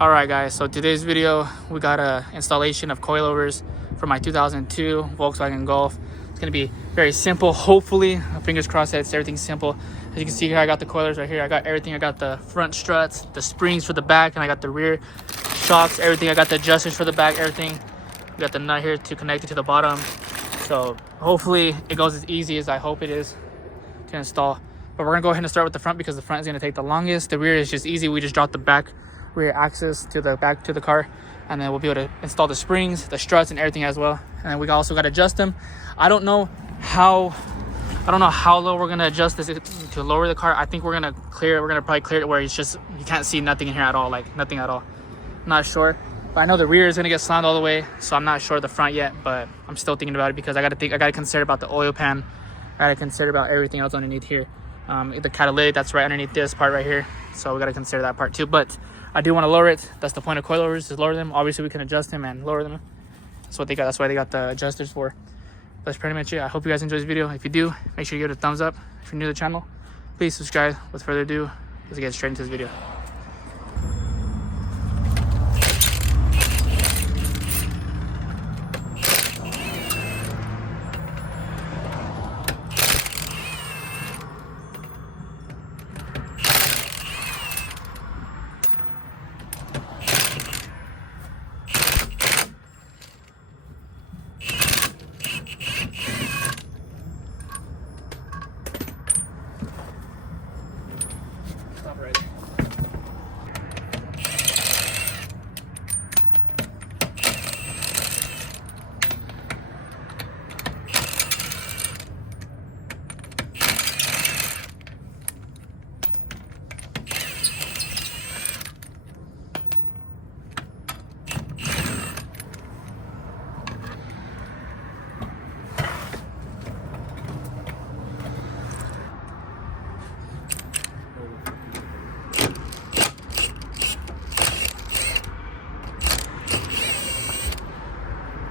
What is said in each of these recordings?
Alright guys, so today's video we got a installation of coilovers for my 2002 Volkswagen Golf. It's going to be very simple, hopefully. Fingers crossed that everything's simple. As you can see here, I got the coilers right here. I got everything. I got the front struts, the springs for the back, and I got the rear shocks, everything. I got the adjusters for the back, everything. We got the nut here to connect it to the bottom. So hopefully it goes as easy as I hope it is to install. But we're going to go ahead and start with the front because the front is going to take the longest. The rear is just easy. We just drop the back rear axis to the back to the car, and then we'll be able to install the springs, the struts, and everything as well. And then we also got to adjust them. I don't know how low we're gonna adjust this to lower the car. I think we're gonna clear it. We're gonna probably clear it where it's just you can't see nothing in here at all, like nothing at all. Not sure, but I know the rear is gonna get slammed all the way, so I'm not sure the front yet. But I'm still thinking about it because I gotta consider about the oil pan. I gotta consider about everything else underneath here. The catalytic that's right underneath this part right here, so we gotta consider that part too. But I do want to lower it. That's the point of coilovers, is lower them. Obviously we can adjust them and lower them. That's what they got. That's why they got the adjusters for. That's pretty much it. I hope you guys enjoyed this video. If you do, make sure you give it a thumbs up. If you're new to the channel, please subscribe. With further ado, let's get straight into this video. Stop right there.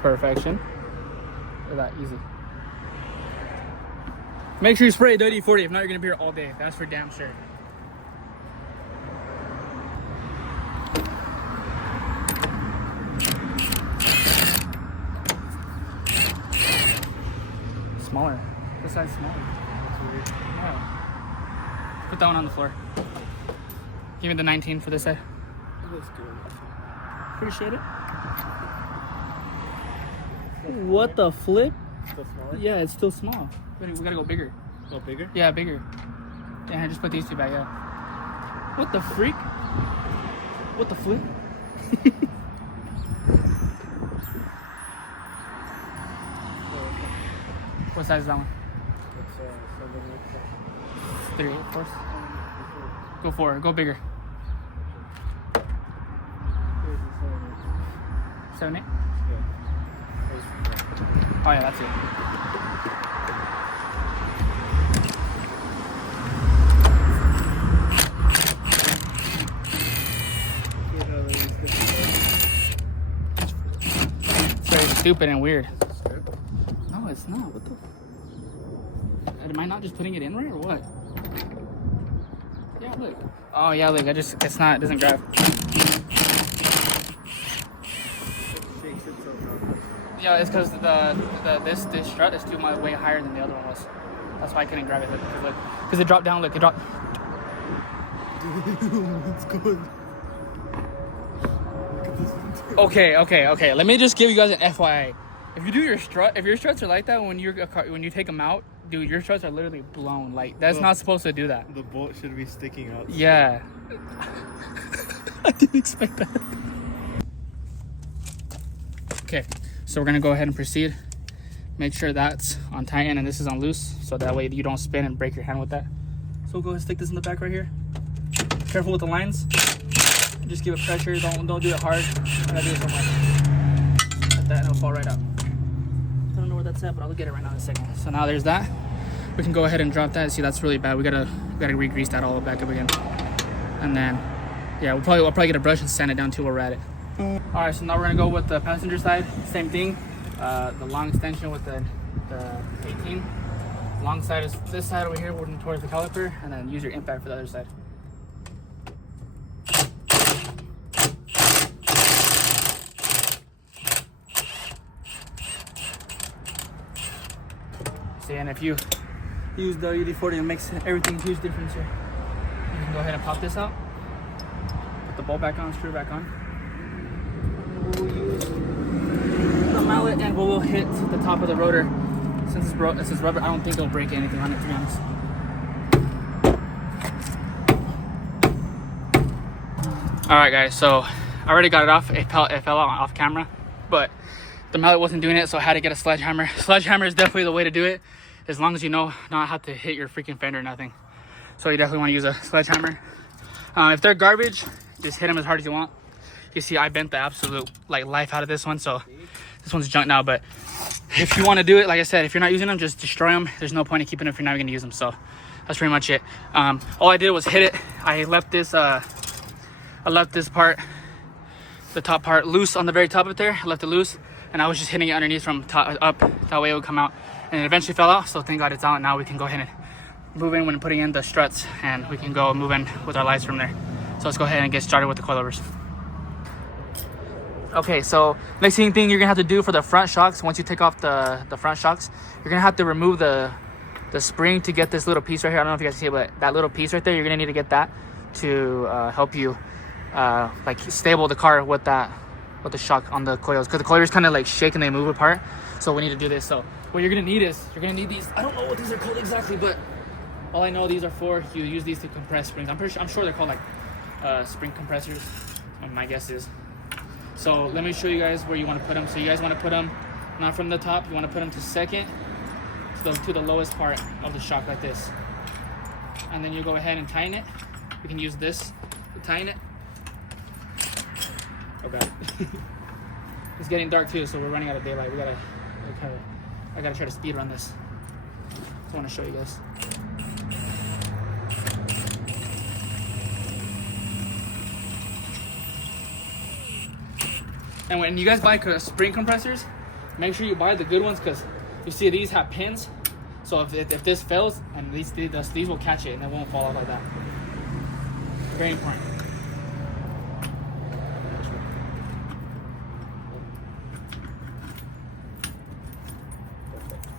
Perfection. Look at that, easy. Make sure you spray WD-40, if not you're gonna be here all day. That's for damn sure. Smaller. This side's smaller. That's weird. Yeah. Put that one on the floor. Give me the 19 for this side. That looks good. Appreciate it. What the flip? Still smaller? Yeah, it's still small. We gotta go bigger. Go bigger? Yeah, bigger. Yeah, just put these two back, yeah. What the freak? What the flip? What size is that one? It's 3/8, of course. Go for it. Go bigger. 7/8? Oh yeah, that's it. It's very stupid and weird. No, it's not. What the? Am I not just putting it in right or what? Yeah, look. Oh yeah, look. It doesn't grab. Yeah, it's because this strut is way higher than the other one was. That's why I couldn't grab it. Because it dropped down. Look, it dropped. It's good. Okay. Let me just give you guys an FYI. If you do your struts are like that when you take them out, dude, your struts are literally blown. Like that's not supposed to do that. The bolt should be sticking out. Yeah. I didn't expect that. Okay. So we're gonna go ahead and proceed. Make sure that's on tighten and this is on loose, so that way you don't spin and break your hand with that. So we'll go ahead and stick this in the back right here. Careful with the lines. Just give it pressure. Don't do it hard. I gotta do it so much. Let that and it'll fall right out. I don't know where that's at, but I'll get it right now in a second. So now there's that. We can go ahead and drop that. See, that's really bad. We gotta re-grease that all back up again. And then, yeah, we'll probably get a brush and sand it down too while we're at it. Alright, so now we're gonna go with the passenger side. Same thing. The long extension with the 18. Long side is this side over here, working towards the caliper, and then use your impact for the other side. See, and if you use the WD-40, it makes everything a huge difference here. You can go ahead and pop this out. Put the bolt back on, screw it back on. We'll use the mallet and we'll hit the top of the rotor. Since it's rubber, I don't think it'll break anything on it, to be honest. Alright guys, so I already got it off. It fell out off camera, but the mallet wasn't doing it, so I had to get a sledgehammer. Sledgehammer is definitely the way to do it, as long as you know not how to hit your freaking fender or nothing. So you definitely want to use a sledgehammer. If they're garbage, just hit them as hard as you want. You see, I bent the absolute life out of this one, so this one's junk now. But if you want to do it, like I said, if you're not using them, just destroy them. There's no point in keeping them if you're not going to use them. So that's pretty much it. All I did was hit it. I left this part, the top part, loose on the very top of there. I left it loose, and I was just hitting it underneath from top up. That way it would come out, and it eventually fell out. So thank God it's out. Now we can go ahead and move in when putting in the struts, and we can go move in with our lights from there. So let's go ahead and get started with the coilovers. Okay, so next thing you're gonna have to do for the front shocks, once you take off the front shocks, you're gonna have to remove the spring to get this little piece right here. I don't know if you guys can see it, but that little piece right there, you're gonna need to get that to help you like stable the car with the shock on the coils, because the coils kind of like shake and they move apart. So we need to do this. So what you're gonna need is these. I don't know what these are called exactly, but all I know these are for, you use these to compress springs. I'm sure they're called like spring compressors. My guess is. So let me show you guys where you want to put them. So you guys want to put them not from the top. You want to put them to second, to the lowest part of the shock, like this. And then you go ahead and tighten it. You can use this to tighten it. Oh god. It's getting dark too, so we're running out of daylight. I gotta try to speed run this. I want to show you guys. And when you guys buy spring compressors, make sure you buy the good ones, because you see these have pins. So if this fails, and these will catch it and it won't fall out like that. Very important.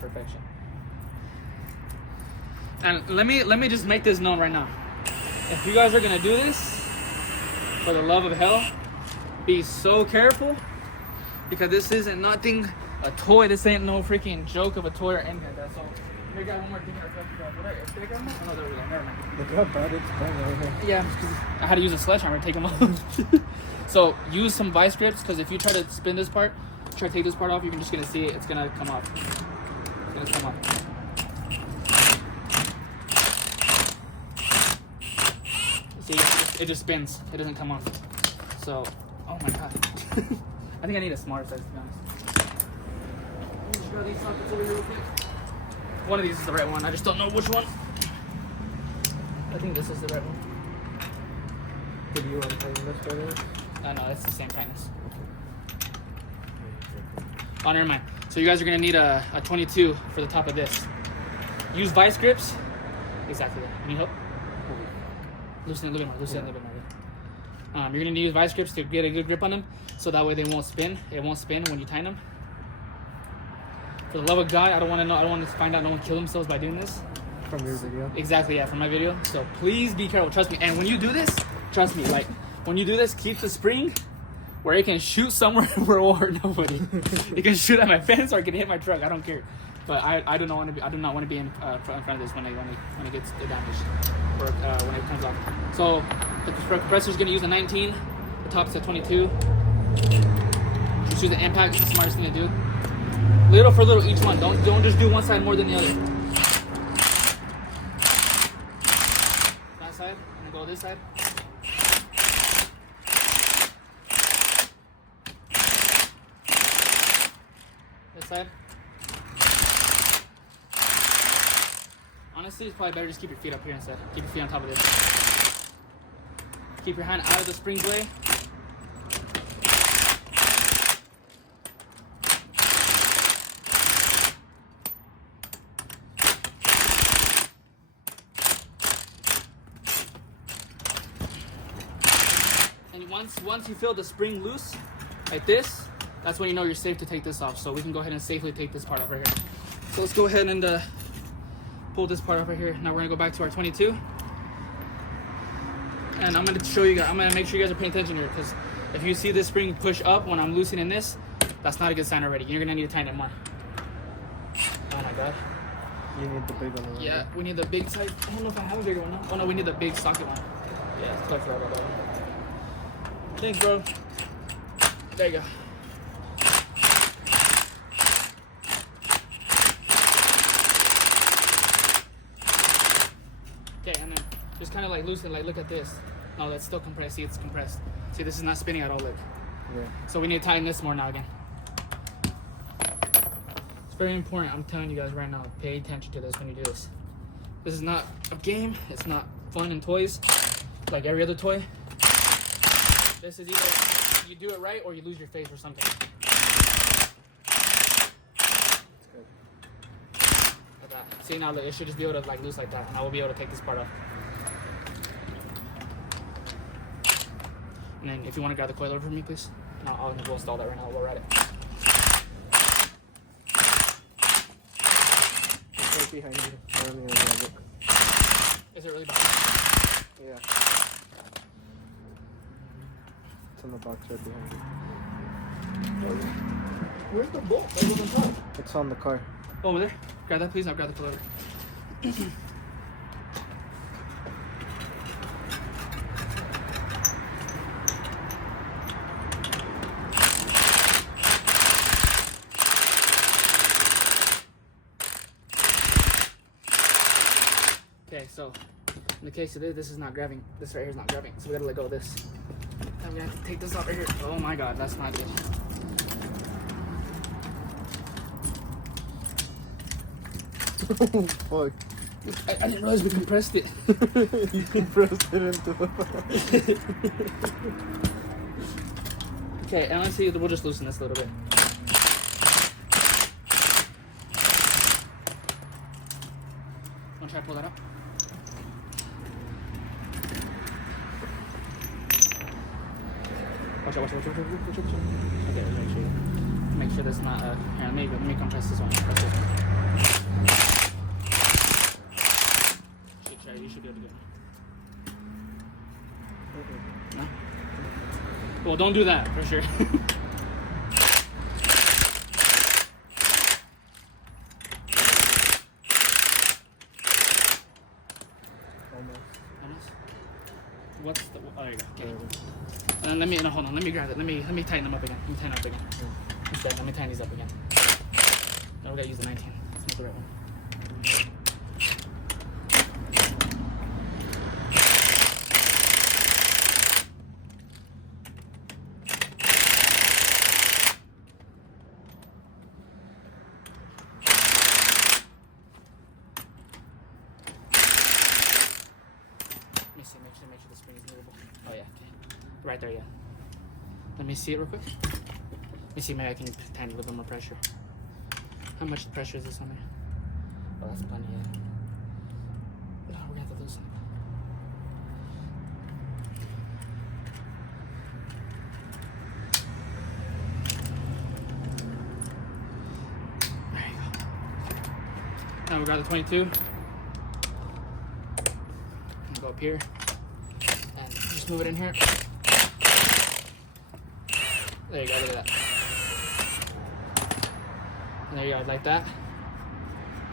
Perfection. And let me just make this known right now. If you guys are gonna do this, for the love of hell, be so careful, because this isn't nothing a toy. This ain't no freaking joke of a toy or anything like that. So we got one more thing. Oh no, there we go. Never mind. Look how bad it's been right here. Yeah, I had to use a sledgehammer to take them off. So use some vice grips, because if you try to spin this part, try to take this part off, you're just gonna see it. It's gonna come off. It's gonna come off. See, it just spins. It doesn't come off. So, oh my god. I think I need a smaller size, to be honest. Let me grab these sockets over here real quick. One of these is the right one. I just don't know which one. I think this is the right one. Did you want to tighten this right now? No, it's the same tightness. Oh, never mind. So you guys are gonna need a 22 for the top of this. Use vice grips. Exactly that. You need help? Loosen it a little bit more. Loosen it a little bit more. You're gonna need vice grips to get a good grip on them, so that way they won't spin. It won't spin when you tighten them. For the love of God, I don't want to find out no one kill themselves by doing this. From your video? Exactly, yeah, from my video. So please be careful. Trust me. And when you do this, trust me, like when you do this, keep the spring where it can shoot somewhere where it won't hurt nobody. It can shoot at my fence or it can hit my truck. I don't care. But I do not want to be in front of this when it gets damaged or when it comes off. So the compressor is going to use a 19. The top's a 22. Just use the impact. It's the smartest thing to do. Little for little each one. Don't just do one side more than the other. That side, and then go this side. This side. Honestly, it's probably better just keep your feet up here instead. Keep your feet on top of this. Keep your hand out of the spring blade. And once you feel the spring loose, like this, that's when you know you're safe to take this off. So we can go ahead and safely take this part off right here. So let's go ahead and pull this part off right here. Now we're gonna go back to our 22. And I'm gonna show you guys, I'm gonna make sure you guys are paying attention here, because if you see this spring push up when I'm loosening this, that's not a good sign already. You're gonna need to tighten it more. Oh my God. You need the big one. Right? Yeah, we need the big type. I don't know if I have a bigger one now. Oh no, we need the big socket one. Yeah, it's tough for about that one. Thanks, bro. There you go. Okay, and then just kind of like loosen, like look at this. No, that's still compressed. See, it's compressed. See, this is not spinning at all, look. Yeah. So we need to tighten this more now again. It's very important. I'm telling you guys right now, pay attention to this when you do this. This is not a game. It's not fun and toys like every other toy. This is either you do it right or you lose your face or something. Like that. See, now look, it should just be able to like loose like that, and I will be able to take this part off. And then if you want to grab the coil over for me, please. No, we'll install that right now. We'll ride it. Right behind you. I don't even grab it. Is it really behind? Yeah. It's in the box right behind you. Where's the bolt? Oh, it was on top. It's on the car. Oh, over there. Grab that, please. I'll grab the coil over. Okay, so in the case of this is not grabbing. This right here is not grabbing, so we gotta let go of this. Then we have to take this off right here. Oh my God, that's not good. Oh, fuck. I didn't realize we compressed it. You compressed it into the... Okay, and let's see, we'll just loosen this a little bit. Wanna try to pull that up? Watch out. Okay, make sure that's not here, let me compress this one. Compress this one. You should be able to do it. No? Well, don't do that for sure. Almost. What's the? Oh, there you go. Okay. And then hold on. Let me grab it. Let me tighten them up again. Let me tighten up again. Instead, let me tighten these up again. Now we gotta use the 19. That's not the right one. Make sure the spring is movable. Oh yeah, okay. Right there, yeah. Let me see it real quick. Let me see, maybe I can tighten a little bit more pressure. How much pressure is this on there? Oh, that's plenty, yeah. No, we're gonna have to loosen it. There you go. Now we got the 22. Go up here and just move it in here. There you go, look at that. And there you go, like that.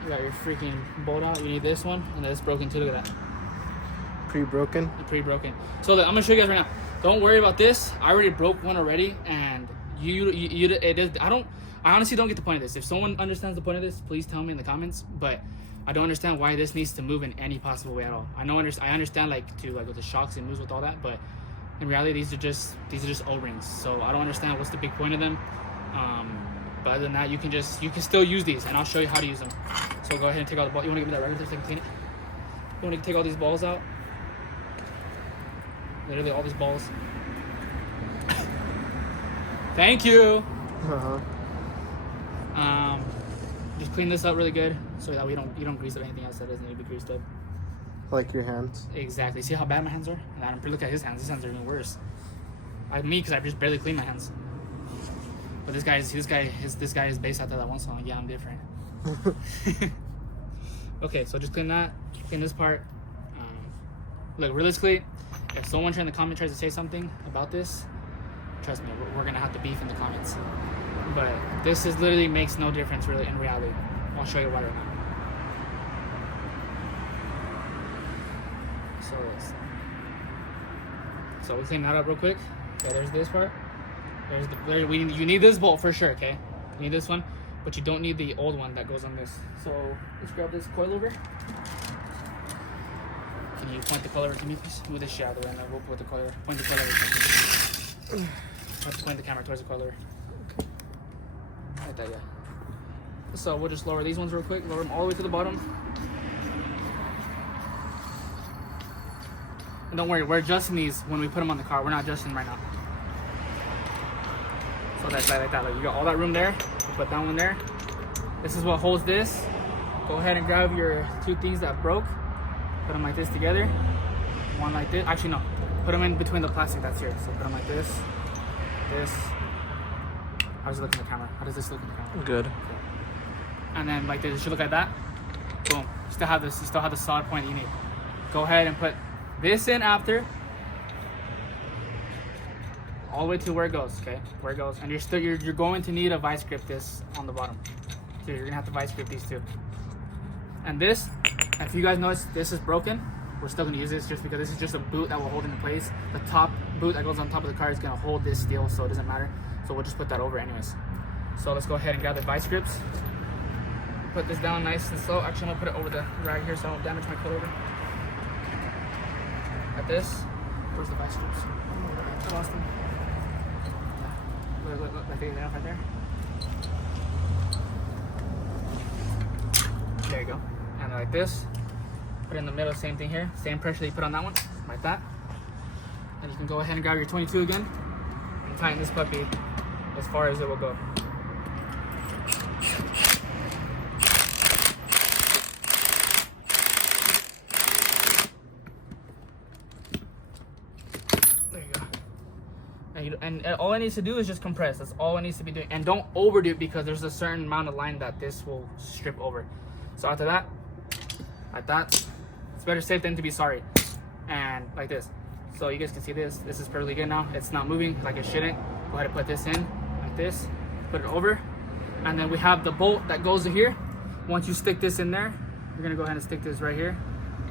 You got your freaking bolt out. You need this one, and then it's broken too. Look at that. Pre-broken? Pre-broken. So look, I'm gonna show you guys right now. Don't worry about this. I already broke one already, and I honestly don't get the point of this. If someone understands the point of this, please tell me in the comments. But I don't understand why this needs to move in any possible way at all. I understand like with the shocks it moves with all that, but in reality these are just O-rings. So I don't understand what's the big point of them. But other than that, you can still use these, and I'll show you how to use them. So go ahead and take all the balls. You want to give me that regular so I can clean it? You want to take all these balls out? Literally all these balls. Thank you. Just clean this up really good so that you don't grease up anything else that doesn't need to be greased up. Like your hands. Exactly. See how bad my hands are? And look at his hands. His hands are even worse. Because I just barely clean my hands. But this guy is based out of that one song. Yeah, I'm different. Okay, so just clean that, clean this part. Look, realistically, if someone in the comment tries to say something about this, trust me, we're gonna have to beef in the comments. But this is literally makes no difference really in reality. I'll show you why right now. So we clean that up real quick. Okay, there's this part. You need this bolt for sure, okay? You need this one, but you don't need the old one that goes on this. So let's grab this coil over. Can you point the coil over to me, please? Move this shit out of the way and then we'll put the coil over. Point the coil over to me. Have to point the camera towards the coil over. Okay. Like that, yeah. So we'll just lower these ones real quick. Lower them all the way to the bottom. And don't worry, we're adjusting these when we put them on the car. We're not adjusting them right now. So that's like that. Like you got all that room there. You put that one there. This is what holds this. Go ahead and grab your two things that broke. Put them like this together. One like this. Actually, no. Put them in between the plastic that's here. So put them like this. This. How does it look in the camera? How does this look in the camera? Good. Okay. And then like this. It should look like that. Boom. You still have this. You still have the solid point you need. Go ahead and put this in after. All the way to where it goes, okay? Where it goes. And you're going to need a vice grip this on the bottom. So you're gonna have to vice grip these two. And this, if you guys notice this is broken, we're still gonna use this just because this is just a boot that will hold it in place. The top boot that goes on top of the car is gonna hold this steel, so it doesn't matter. So we'll just put that over anyways. So let's go ahead and grab the vice grips. Put this down nice and slow. Actually, I'm gonna put it over the right here so I don't damage my coil over. Like this. Where's the vice grips? I lost them. Look, I think they're right there. There you go. And like this. Put it in the middle, same thing here. Same pressure that you put on that one, like that. And you can go ahead and grab your 22 again and tighten this puppy as far as it will go. There you go. And all it needs to do is just compress. That's all it needs to be doing. And don't overdo it because there's a certain amount of line that this will strip over. So after that, like that, it's better safe than to be sorry. And like this. So you guys can see this. This is perfectly good now. It's not moving like it shouldn't. Go ahead and put this in like this. Put it over. And then we have the bolt that goes to here. Once you stick this in there, you're gonna go ahead and stick this right here.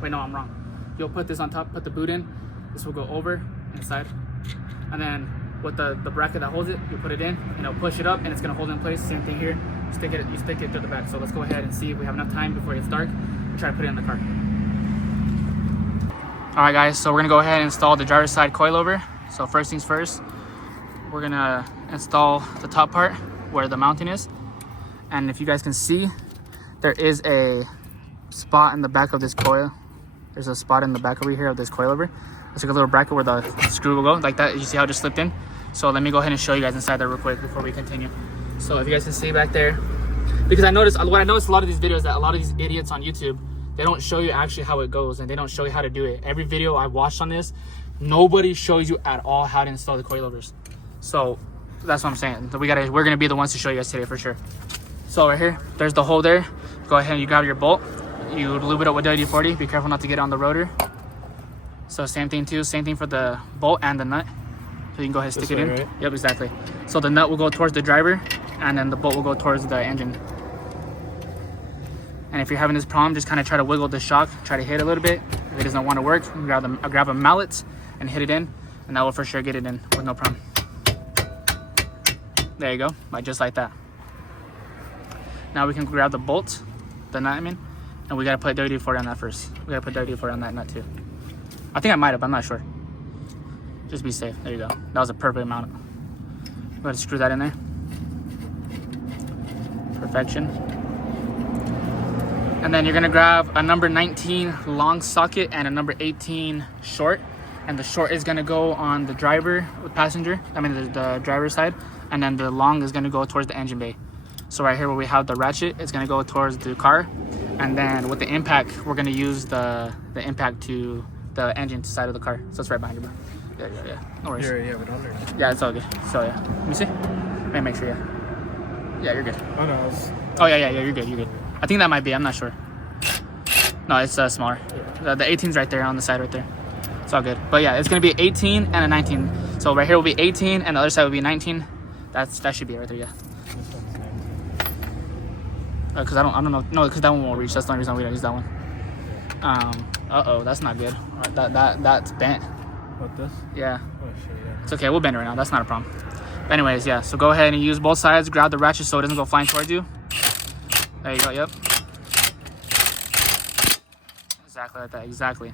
Wait, no, I'm wrong. You'll put this on top, put the boot in. This will go over inside. And then with the bracket that holds it, you put it in and it'll push it up and it's gonna hold it in place. Same thing here. You stick it to the back. So let's go ahead and see if we have enough time before it gets dark and try to put it in the car. All right, guys, so we're gonna go ahead and install the driver's side coilover. So first things first, we're gonna install the top part where the mounting is. And if you guys can see, there is a spot in the back of this coil. There's a spot in the back over here of this coilover. It's like a little bracket where the screw will go, like that. You see how it just slipped in? So let me go ahead and show you guys inside there real quick before we continue. So if you guys can see back there, because what I noticed a lot of these videos that a lot of these idiots on YouTube, they don't show you actually how it goes and they don't show you how to do it. Every video I watched on this, nobody shows you at all how to install the coilovers. So that's what I'm saying. We're gonna be the ones to show you guys today for sure. So right here, there's the hole there. Go ahead and you grab your bolt. You lube it up with WD-40. Be careful not to get it on the rotor. So same thing for the bolt and the nut. So you can go ahead and stick it in. Right? Yep, exactly. So the nut will go towards the driver and then the bolt will go towards the engine. And if you're having this problem, just kind of try to wiggle the shock, try to hit it a little bit. If it doesn't want to work, grab a mallet and hit it in, and that will for sure get it in with no problem. There you go, just like that. Now we can grab the bolt, the nut I mean, and we gotta put WD-40 on that first. We gotta put WD-40 on that nut too. I think I might have, I'm not sure. Just be safe, there you go. That was a perfect amount. Go ahead and screw that in there. Perfection. And then you're gonna grab a number 19 long socket and a number 18 short. And the short is gonna go on the the driver's side. And then the long is gonna go towards the engine bay. So right here where we have the ratchet, it's gonna go towards the car. And then with the impact, we're gonna use the impact to the engine side of the car. So it's right behind you, bro. There you go, yeah. No worries. You already have it on there. Yeah, it's all good. So yeah, let me see. Let me make sure, yeah. Yeah, you're good. Oh no, Oh yeah, you're good, you're good. I think that might be, I'm not sure. No, it's smaller. The 18's right there on the side right there. It's all good. But yeah, it's gonna be 18 and a 19. So right here will be 18 and the other side will be 19. That should be it right there, yeah. Cause I don't know. No, cause that one won't reach. That's the only reason we don't use that one. Uh-oh, that's not good. That's bent. What, this? Yeah. Oh shit, yeah. It's okay, we'll bend it right now. That's not a problem. But anyways, yeah. So go ahead and use both sides. Grab the ratchet so it doesn't go flying towards you. There you go. Yep. Exactly like that. Exactly.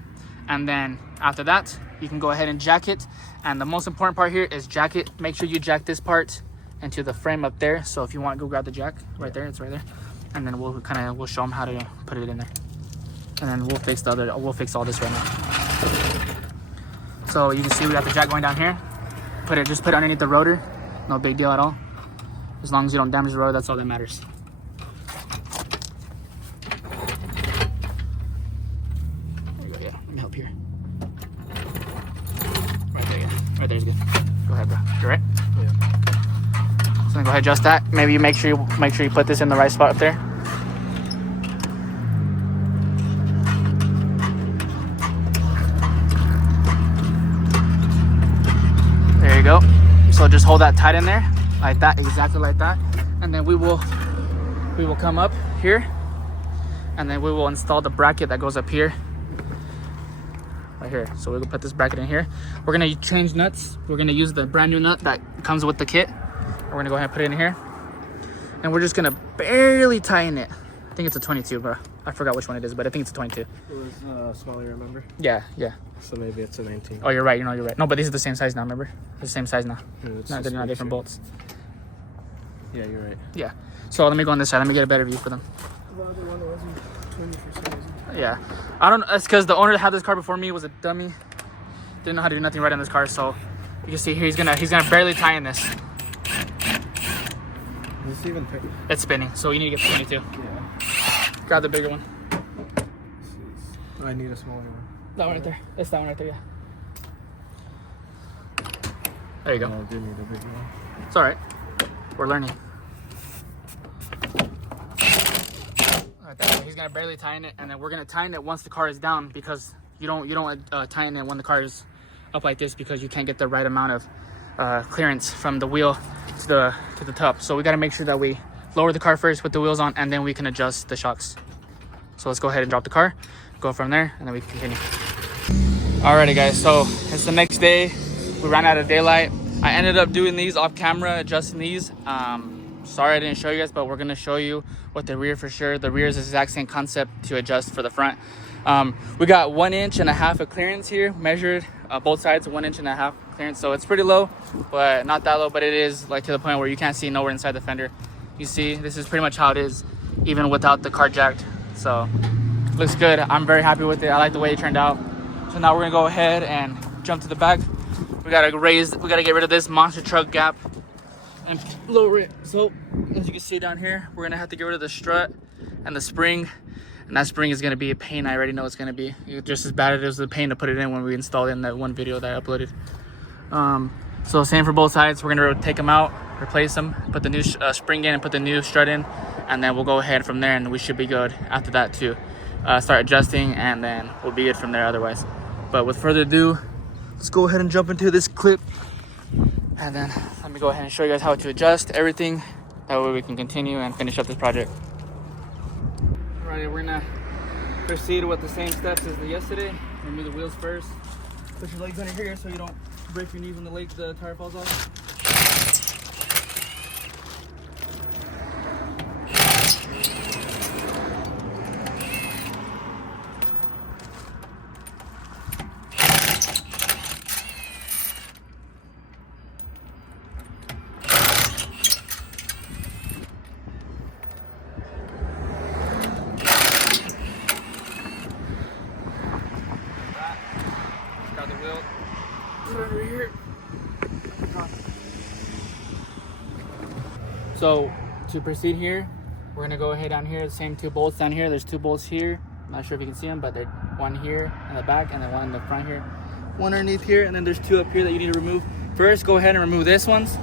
And then after that, you can go ahead and jack it. And the most important part here is jack it. Make sure you jack this part into the frame up there. So if you want, go grab the jack right there. It's right there. And then we'll show them how to put it in there. And then we'll fix all this right now. So you can see we got the jack going down here. Just put it underneath the rotor. No big deal at all. As long as you don't damage the rotor, that's all that matters. There you go, yeah. Let me help here. Right there, yeah. Right there's good. Go ahead, bro. You right? Yeah. So then go ahead, adjust that. Maybe you make sure you put this in the right spot up there. There you go. So just hold that tight in there, like that, exactly like that. And then we will come up here, and then we will install the bracket that goes up here, right here. So we're gonna put this bracket in here. We're gonna change nuts. We're gonna use the brand new nut that comes with the kit. We're gonna go ahead and put it in here, and we're just gonna barely tighten it. I think it's a 22, bro. I forgot which one it is, but I think it's a 22. It was smaller, remember? Yeah. So maybe it's a 19. Oh, you're right. You're right. No, but these are the same size now. Remember? They're the same size now. Yeah, No, they're not different bolts. Yeah, you're right. Yeah. So let me go on this side. Let me get a better view for them. Well, the one that wasn't 20 for some reason. Yeah. I don't. It's because the owner that had this car before me was a dummy. Didn't know how to do nothing right on this car. So you can see here he's gonna barely tighten this. Is this even? It's spinning. So you need to get the 22. Yeah. Grab the bigger one. I need a smaller one. That one right there. It's that one right there. Yeah. There you go. I do need a bigger one. It's all right. We're learning. Right there. He's gonna barely tighten it, and then we're gonna tighten it once the car is down, because you don't tighten it when the car is up like this, because you can't get the right amount of clearance from the wheel to the top. So we gotta make sure that we lower the car first with the wheels on, and then we can adjust the shocks. So let's go ahead and drop the car, go from there, and then we can continue. Alrighty guys, so it's the next day. We ran out of daylight. I ended up doing these off camera, adjusting these. Sorry I didn't show you guys, but we're gonna show you what the rear for sure. The rear is the exact same concept to adjust for the front. We got 1.5 inches of clearance here, measured both sides, 1.5 inches clearance. So it's pretty low, but not that low, but it is like to the point where you can't see nowhere inside the fender. You see, this is pretty much how it is, even without the car jacked. So looks good. I'm very happy with it. I like the way it turned out. So now we're gonna go ahead and jump to the back. We gotta get rid of this monster truck gap and lower it. So as you can see down here, we're gonna have to get rid of the strut and the spring, and that spring is gonna be a pain. I already know it's gonna be just as bad as it was a pain to put it in when we installed it in that one video that I uploaded. So same for both sides. We're gonna take them out, replace them, put the new spring in and put the new strut in, and then we'll go ahead from there, and we should be good after that to start adjusting, and then we'll be good from there otherwise. But with further ado, let's go ahead and jump into this clip, and then let me go ahead and show you guys how to adjust everything. That way we can continue and finish up this project. Alright, we're gonna proceed with the same steps as yesterday. Remove the wheels first. Put your legs under here so you don't break your knees when the tire falls off. Got the wheel. Put it under here. So to proceed here, we're gonna go ahead down here. The same 2 bolts down here. There's 2 bolts here. I'm not sure if you can see them, but there's one here in the back and then one in the front here. One underneath here, and then there's 2 up here that you need to remove. First, go ahead and remove this ones.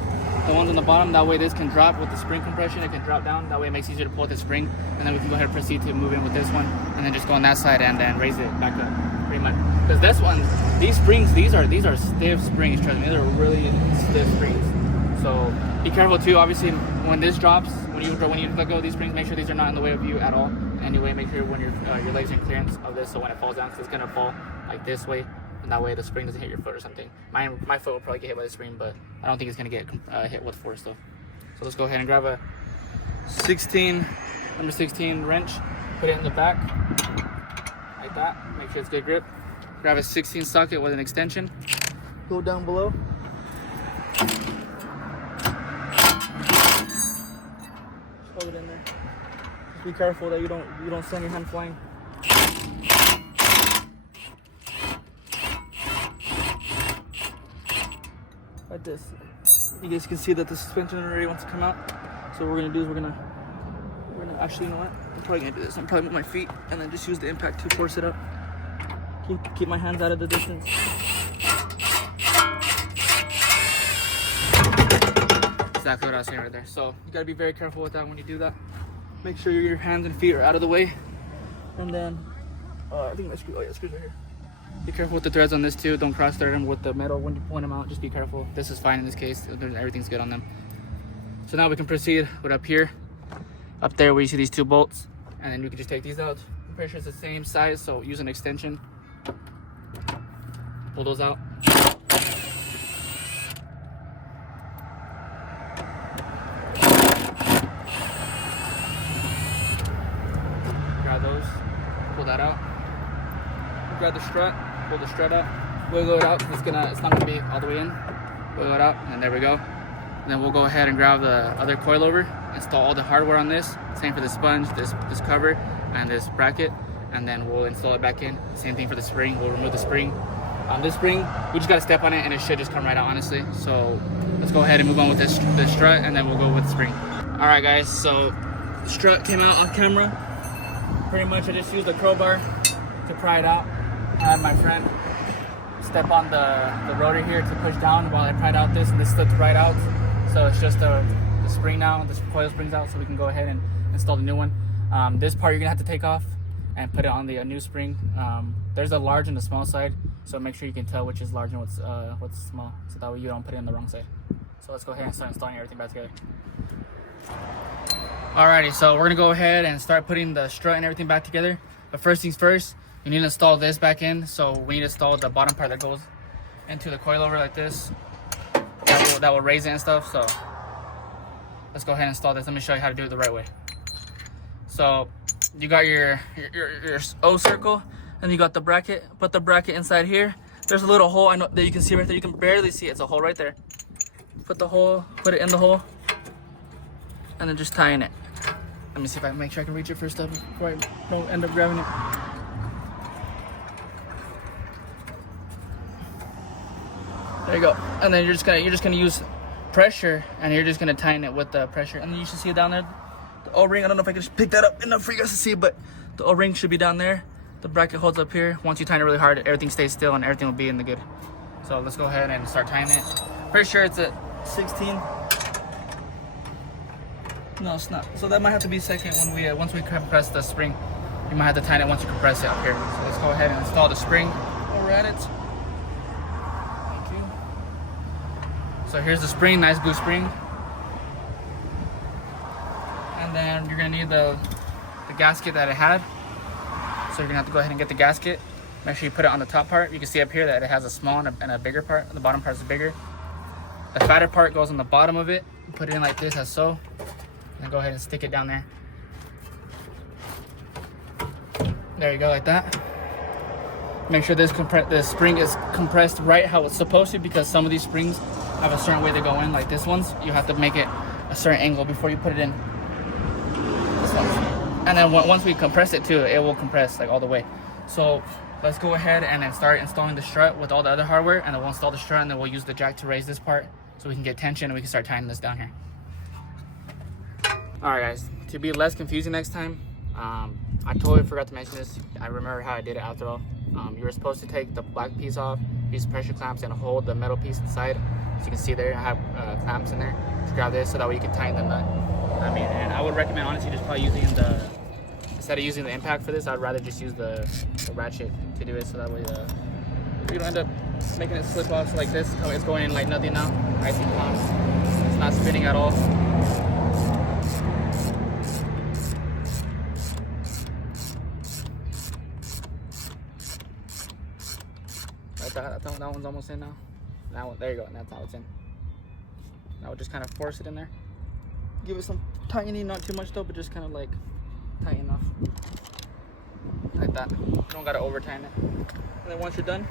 the ones on the bottom. That way this can drop with the spring compression. It can drop down. That way it makes it easier to pull at the spring. And then we can go ahead and proceed to move in with this one. And then just go on that side and then raise it back up pretty much. Because this one, these springs, these are stiff springs, trust me. These are really stiff springs. So be careful too. Obviously, when this drops, when you let go of these springs, make sure these are not in the way of you at all. Anyway, make sure when your legs are in clearance of this, so when it falls down, it's gonna fall like this way, and that way the spring doesn't hit your foot or something. My foot will probably get hit by the spring, but I don't think it's gonna get hit with force though. So let's go ahead and grab a number 16 wrench, put it in the back like that. Make sure it's good grip. Grab a 16 socket with an extension. Go down below. Hold it in there. Just be careful that you don't send your hand flying. Like this. You guys can see that the suspension already wants to come out. So what we're gonna do is we're gonna actually, you know what? I'm probably gonna do this. I'm probably move my feet and then just use the impact to force it up. Keep my hands out of the distance. Exactly what I was saying right there. So you gotta be very careful with that when you do that. Make sure your hands and feet are out of the way. And then, I think my screw, screws right here. Be careful with the threads on this too. Don't cross thread them with the metal when you're pulling them out. Just be careful. This is fine in this case. Everything's good on them. So now we can proceed with up here. Up there where you see these two bolts. And then we can just take these out. I'm pretty sure it's the same size, so use an extension. Pull those out. Grab those, pull that out. Grab the strut, pull the strut up, wiggle it out. It's not gonna be all the way in. Wiggle it out, and there we go. And then we'll go ahead and grab the other coilover, install all the hardware on this. Same for the sponge, this cover, and this bracket. And then we'll install it back in. Same thing for the spring. We'll remove the spring. This spring, we just gotta step on it, and it should just come right out, honestly. So let's go ahead and move on with this strut, and then we'll go with the spring. All right, guys. So the strut came out off camera. Pretty much, I just used the crowbar to pry it out. I had my friend step on the rotor here to push down while I pried out this, and this slipped right out. So it's just the spring now. This coil spring's out, so we can go ahead and install the new one. This part you're gonna have to take off and put it on the new spring. There's a large and a small side, so make sure you can tell which is large and what's small, so that way you don't put it on the wrong side. So let's go ahead and start installing everything back together. Alrighty, so we're gonna go ahead and start putting the strut and everything back together. But first things first, you need to install this back in. So we need to install the bottom part that goes into the coilover like this. That will raise it and stuff. So let's go ahead and install this. Let me show you how to do it the right way. So you got your O circle, and you got the bracket. Put the bracket inside here. There's a little hole I know that you can see right there. You can barely see it. It's a hole right there. Put it in the hole, and then just tie in it. Let me see if I can make sure I can reach it first up before I don't end up grabbing it. There you go. And then you're just gonna use pressure, and you're just gonna tighten it with the pressure. And then you should see it down there, the O-ring. I don't know if I can just pick that up enough for you guys to see, but the O-ring should be down there. The bracket holds up here. Once you tighten it really hard, everything stays still and everything will be in the good. So let's go ahead and start tightening it. Pretty sure it's at 16. No, it's not. So that might have to be second when once we compress the spring. You might have to tighten it once you compress it up here. So let's go ahead and install the spring while we're at it. Thank you. So here's the spring, nice blue spring. And then you're gonna need the gasket that it had. So you're gonna have to go ahead and get the gasket. Make sure you put it on the top part. You can see up here that it has a small and a bigger part. The bottom part is bigger. The fatter part goes on the bottom of it. Put it in like this, as so. And go ahead and stick it down there. There you go, like that. Make sure this spring is compressed right how it's supposed to, because some of these springs have a certain way they go in, like this one's. You have to make it a certain angle before you put it in. This one. And then once we compress it too, it will compress like all the way. So let's go ahead and then start installing the strut with all the other hardware, and then we'll install the strut, and then we'll use the jack to raise this part so we can get tension and we can start tightening this down here. All right, guys, to be less confusing next time, I totally forgot to mention this. I remember how I did it after all. You were supposed to take the black piece off, use pressure clamps, and hold the metal piece inside. So you can see there, I have clamps in there to grab this so that way you can tighten the nut. I mean, and I would recommend honestly just probably using instead of using the impact for this, I'd rather just use the ratchet to do it, so that way you don't end up making it slip off like this. It's going in like nothing now. Nice and calm. It's not spinning at all. Like that one's almost in now. That one, there you go, and that's how it's in. Now we'll just kind of force it in there. Give it some tightening, not too much though, but just kind of like tighten enough. Like that. You don't gotta over tighten it. And then once you're done,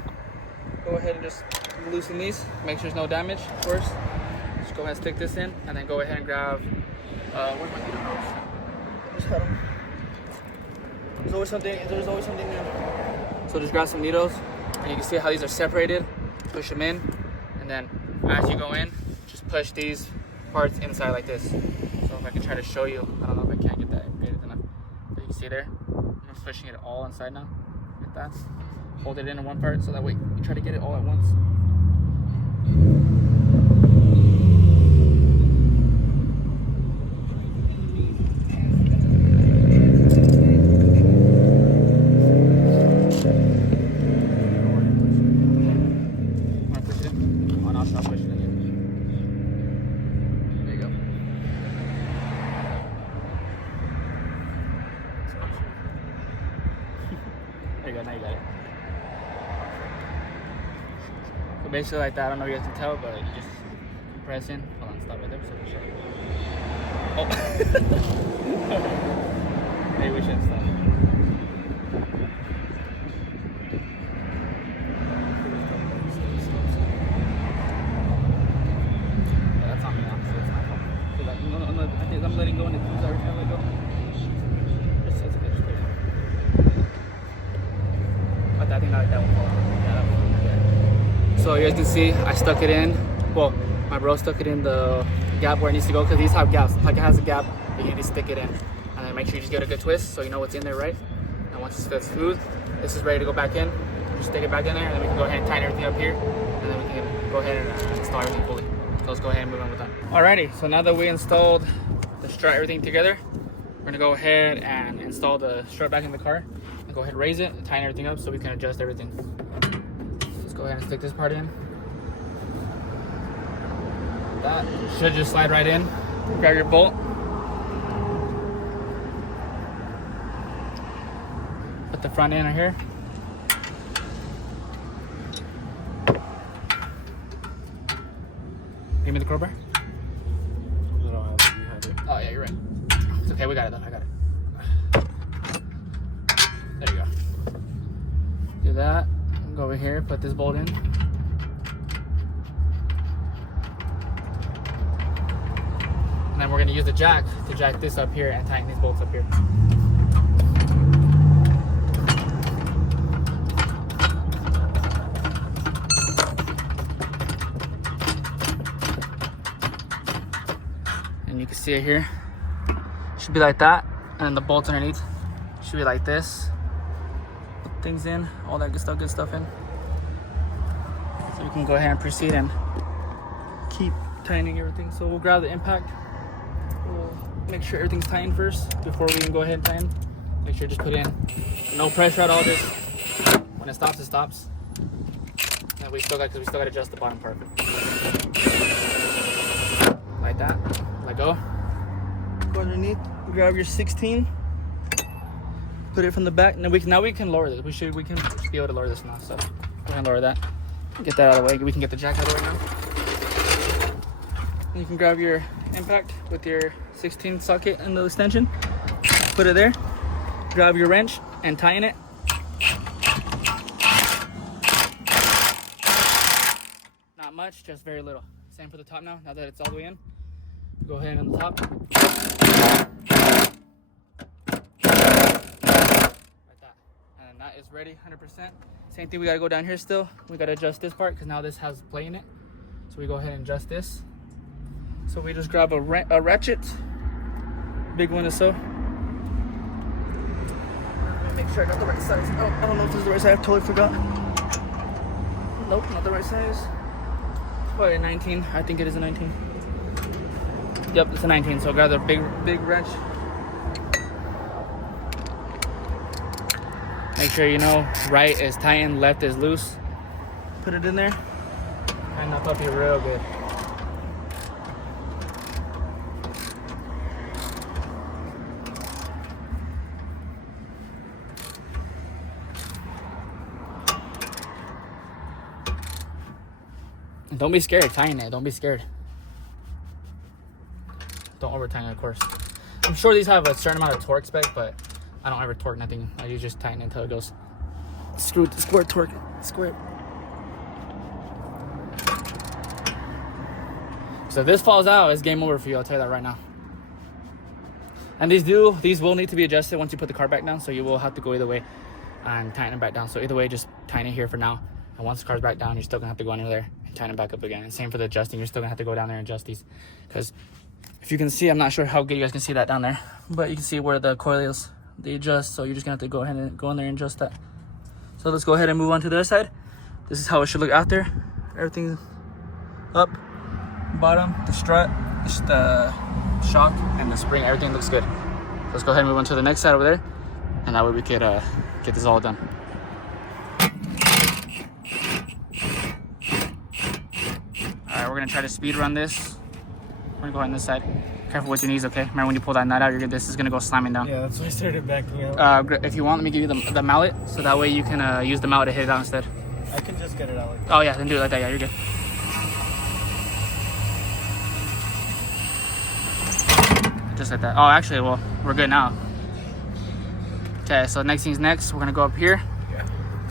go ahead and just loosen these. Make sure there's no damage, of course. Just go ahead and stick this in, and then go ahead and grab, where's my needle nose? Just cut them. There's always something new. So just grab some needles, and you can see how these are separated. Push them in, and then as you go in, just push these parts inside like this. So if I can try to show you, I don't know if I can get it enough, but you can see there, I'm pushing it all inside now, like that. Hold it in one part, so that way you try to get it all at once. Want to push it in? Oh, no, I'll push it in. There you go. There you go, now you got it. So basically like that, I don't know if you guys can tell, but you just press in. Hold on, stop right there so we show. Oh. Maybe we shouldn't stop. Yeah, that's on me now, so it's my fault. So like, no, I think I'm letting go and it's already let go. It's okay, just put it in. But I think that one fall out. Yeah, that one. So you guys can see, I stuck it in. Well, my bro stuck it in the gap where it needs to go, because these have gaps. Like it has a gap, you need to stick it in. And then make sure you just get a good twist so you know what's in there, right? And once it's smooth, this is ready to go back in. Just stick it back in there, and then we can go ahead and tighten everything up here. And then we can go ahead and install everything fully. So let's go ahead and move on with that. Alrighty, so now that we installed the strut, everything together, we're gonna go ahead and install the strut back in the car. And go ahead and raise it, tighten everything up so we can adjust everything. Let's go ahead and stick this part in. That should just slide right in. Grab your bolt. Put the front end right here. Give me the crowbar. I don't have it. You had it. Oh yeah, you're right. It's okay, we got it though. I got it. There you go. Do that. Go over here, put this bolt in. And then we're gonna use the jack to jack this up here and tighten these bolts up here. And you can see it here. Should be like that. And then the bolts underneath should be like this. Put things in, all that good stuff in. So you can go ahead and proceed and keep tightening everything. So we'll grab the impact. We'll make sure everything's tightened first before we can go ahead and tighten. Make sure you just put in no pressure at all. Just when it stops, it stops. And we still got to adjust the bottom part. Like that. Let go. Go underneath. Grab your 16. Put it from the back. Now we can lower this. We can be able to lower this now. So go ahead and lower that. Get that out of the way. We can get the jack out of the way now. And you can grab your impact with your 16 socket and the extension. Put it there. Grab your wrench and tighten it. Not much, just very little. Same for the top now. Now that it's all the way in, go ahead on the top. Like that. And that is ready 100%. Same thing, we gotta go down here still. We gotta adjust this part because now this has play in it. So we go ahead and adjust this. So we just grab a ratchet, big one or so. Make sure I got the right size. Oh, I don't know if this is the right size. I totally forgot. Nope, not the right size. Probably a 19. I think it is a 19. Yep, it's a 19. So grab the big wrench. Make sure you know right is tightened, left is loose. Put it in there. Tighten that puppy real good. Don't be scared, tighten it. Don't be scared. Don't over tighten, of course. I'm sure these have a certain amount of torque spec, but I don't ever torque nothing. I usually just tighten it until it goes. Square torque. Square. So if this falls out, it's game over for you. I'll tell you that right now. And these will need to be adjusted once you put the car back down. So you will have to go either way and tighten it back down. So either way, just tighten it here for now. And once the car's back down, you're still gonna have to go under there and tighten it back up again. And same for the adjusting. You're still gonna have to go down there and adjust these. Because if you can see, I'm not sure how good you guys can see that down there, but you can see where the coil is. They adjust. So you're just gonna have to go ahead and go in there and adjust that. So let's go ahead and move on to the other side. This is how it should look out there. Everything up, bottom, the strut, the shock, and the spring. Everything looks good. Let's go ahead and move on to the next side over there, and that way we could get this all done. Alright, we're gonna try to speed run this. We're gonna go on this side. Careful with your knees, okay? Remember when you pull that nut out, this is gonna go slamming down. Yeah, that's why I started backing out. If you want, let me give you the mallet, so that way you can use the mallet to hit it out instead. I can just get it out like that. Oh yeah, then do it like that. Yeah, you're good. Just like that. Oh, actually, well, we're good now. Okay, so next thing's next. We're gonna go up here. Yeah.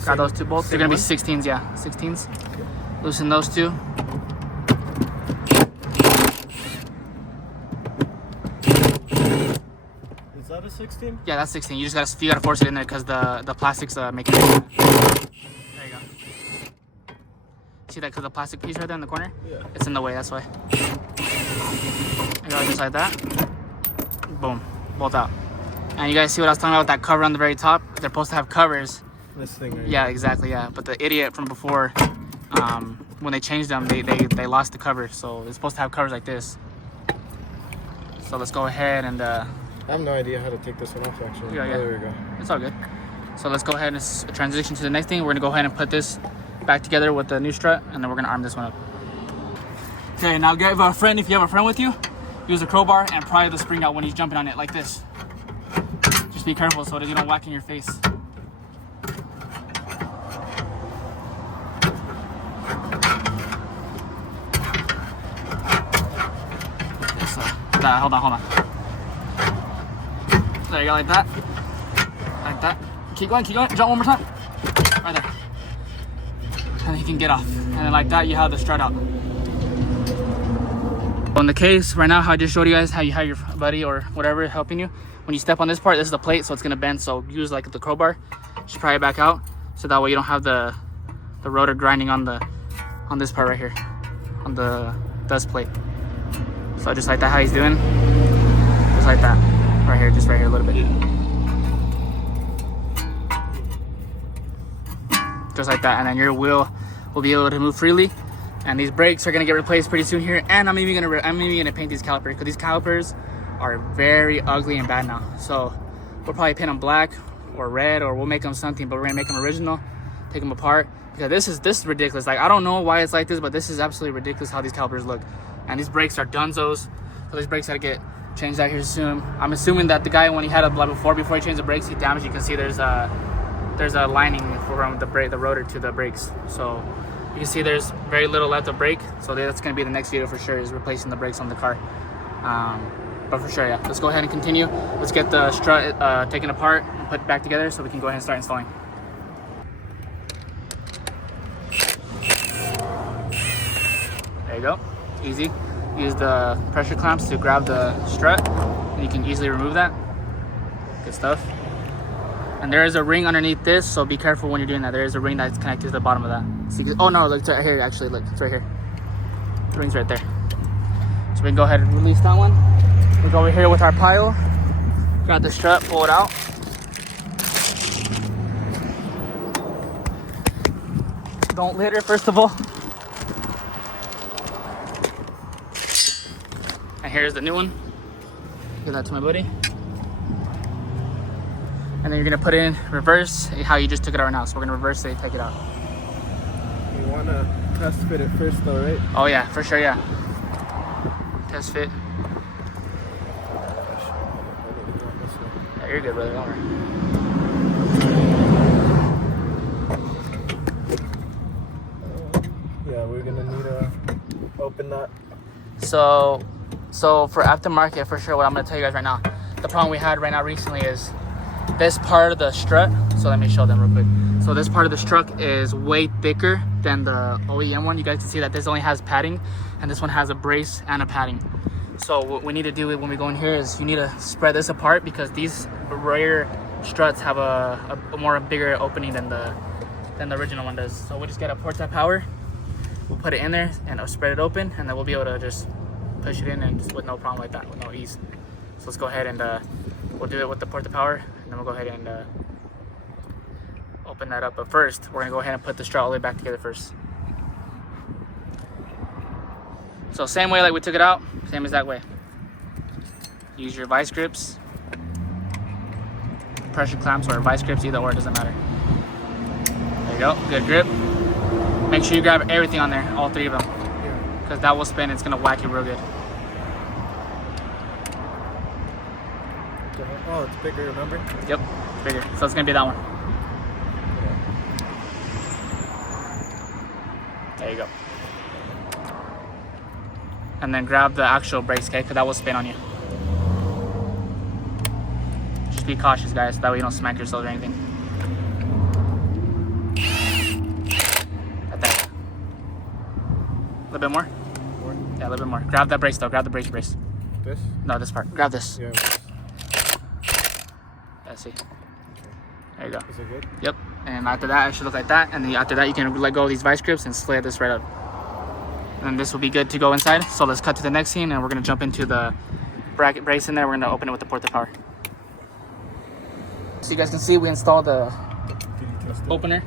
Got those two bolts. They're gonna be 16s, yeah, 16s. Okay. Loosen those two. Is that a 16? Yeah, that's 16. You gotta force it in there because the plastic's making it. There you go. See that? Because the plastic piece right there in the corner? Yeah. It's in the way, that's why. You go just like that. Boom, bolt out. And you guys see what I was talking about with that cover on the very top? They're supposed to have covers. This thing right Yeah, here. exactly, yeah. But the idiot from before, when they changed them, they lost the cover. So it's supposed to have covers like this. So let's go ahead and I have no idea how to take this one off actually. Yeah. Oh, there we go. It's all good. So let's go ahead and transition to the next thing. We're gonna go ahead and put this back together with the new strut, and then we're gonna arm this one up. Okay, now if you have a friend with you, use a crowbar and pry the spring out when he's jumping on it like this. Just be careful so that you don't whack in your face. Hold on. There you go, like that. Like that. Keep going. Jump one more time. Right there. And then you can get off. And then like that, you have the strut out. On the case, right now, how I just showed you guys how you have your buddy or whatever helping you. When you step on this part, this is the plate, so it's gonna bend. So use like the crowbar, just pry it back out, so that way you don't have the rotor grinding on this part right here, on the dust plate. So just like that, how he's doing, just like that, right here, just right here a little bit. Just like that, and then your wheel will be able to move freely. And these brakes are gonna get replaced pretty soon here. And I'm even gonna paint these calipers, because these calipers are very ugly and bad now. So we'll probably paint them black or red, or we'll make them something, but we're gonna make them original, take them apart, because this is ridiculous. Like, I don't know why it's like this, but this is absolutely ridiculous how these calipers look. And these brakes are dunzos, so these brakes gotta get changed out here soon. I'm assuming that the guy, when he had it before he changed the brakes, he damaged. You can see there's a lining from the rotor to the brakes. So you can see there's very little left of brake. So that's gonna be the next video for sure, is replacing the brakes on the car. But for sure, yeah. Let's go ahead and continue. Let's get the strut taken apart and put back together so we can go ahead and start installing. There you go. Easy. Use the pressure clamps to grab the strut, and you can easily remove that. Good stuff. And there is a ring underneath this, so be careful when you're doing that. There is a ring that's connected to the bottom of that. So oh no, look, it's right here actually. Look, it's right here. The ring's right there. So we can go ahead and release that one. We go over here with our pile. Grab the strut, pull it out. Don't litter, first of all. And here's the new one. Give that to my buddy. And then you're gonna put it in reverse, how you just took it out right now. So we're gonna reverse it, take it out. You wanna test fit it first though, right? Oh yeah, for sure, yeah. Test fit. Yeah, you're good, brother, don't worry. Yeah, we're gonna need to open that. So for aftermarket, for sure, what I'm gonna tell you guys right now, the problem we had right now recently is this part of the strut. So let me show them real quick. So this part of the strut is way thicker than the OEM one. You guys can see that this only has padding, and this one has a brace and a padding. So what we need to do when we go in here is you need to spread this apart, because these rear struts have a more bigger opening than the original one does. So we'll just get a porta power. We'll put it in there and I'll spread it open, and then we'll be able to just push it in and just with no problem like that, with no ease. So let's go ahead and we'll do it with the porta power, and then we'll go ahead and open that up. But first, we're gonna go ahead and put the strut all the way back together first. So same way like we took it out, same exact way. Use your vice grips, pressure clamps, or vice grips, either or, it doesn't matter. There you go, good grip. Make sure you grab everything on there, all three of them, because that will spin, it's gonna whack you real good. Oh, it's bigger, remember? Yep, bigger. So it's gonna be that one. There you go. And then grab the actual brakes, okay? Because that will spin on you. Just be cautious, guys. That way you don't smack yourself or anything. Like that. A little bit more? Yeah, a little bit more. Grab that brace, though. Grab the brace. This? No, this part. Grab this. Yeah. Let's see. There you go. Is it good? Yep. And after that, it should look like that. And then after that, you can let go of these vice grips and slide this right up. And this will be good to go inside. So let's cut to the next scene, and we're gonna jump into the bracket brace in there. We're gonna open it with the porta power. So you guys can see we installed the opener.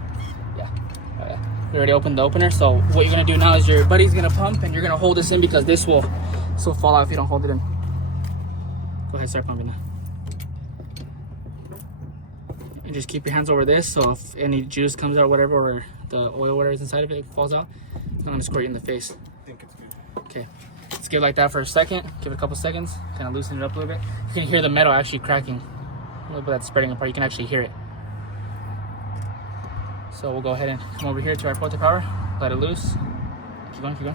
Yeah. Oh, yeah. We already opened the opener. So what you're gonna do now is your buddy's gonna pump, and you're gonna hold this in, because this will fall out if you don't hold it in. Go ahead, start pumping now. And just keep your hands over this, so if any juice comes out, whatever, or the oil, whatever is inside of it, falls out, it's not gonna squirt you in the face. I think it's good. Okay, let's give it like that for a second. Give it a couple seconds, kind of loosen it up a little bit. You can hear the metal actually cracking. A little bit of that spreading apart, you can actually hear it. So we'll go ahead and come over here to our porta power, let it loose. Keep going. There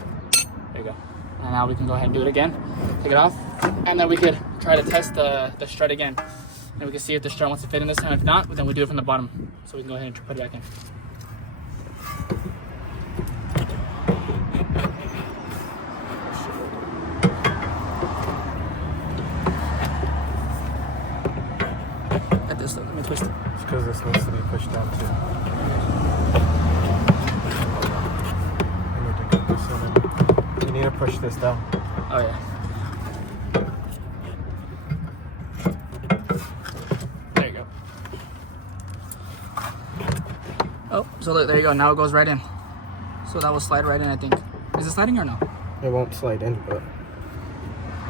you go. And now we can go ahead and do it again. Take it off, and then we could try to test the strut again. And we can see if the strut wants to fit in this time. If not, then we do it from the bottom. So we can go ahead and put it back in. At this, let me twist it. It's because this needs to be pushed down too. I need to get this in. You need to push this down. Oh yeah. Oh, so look, there you go. Now it goes right in. So that will slide right in, I think. Is it sliding or no? It won't slide in, but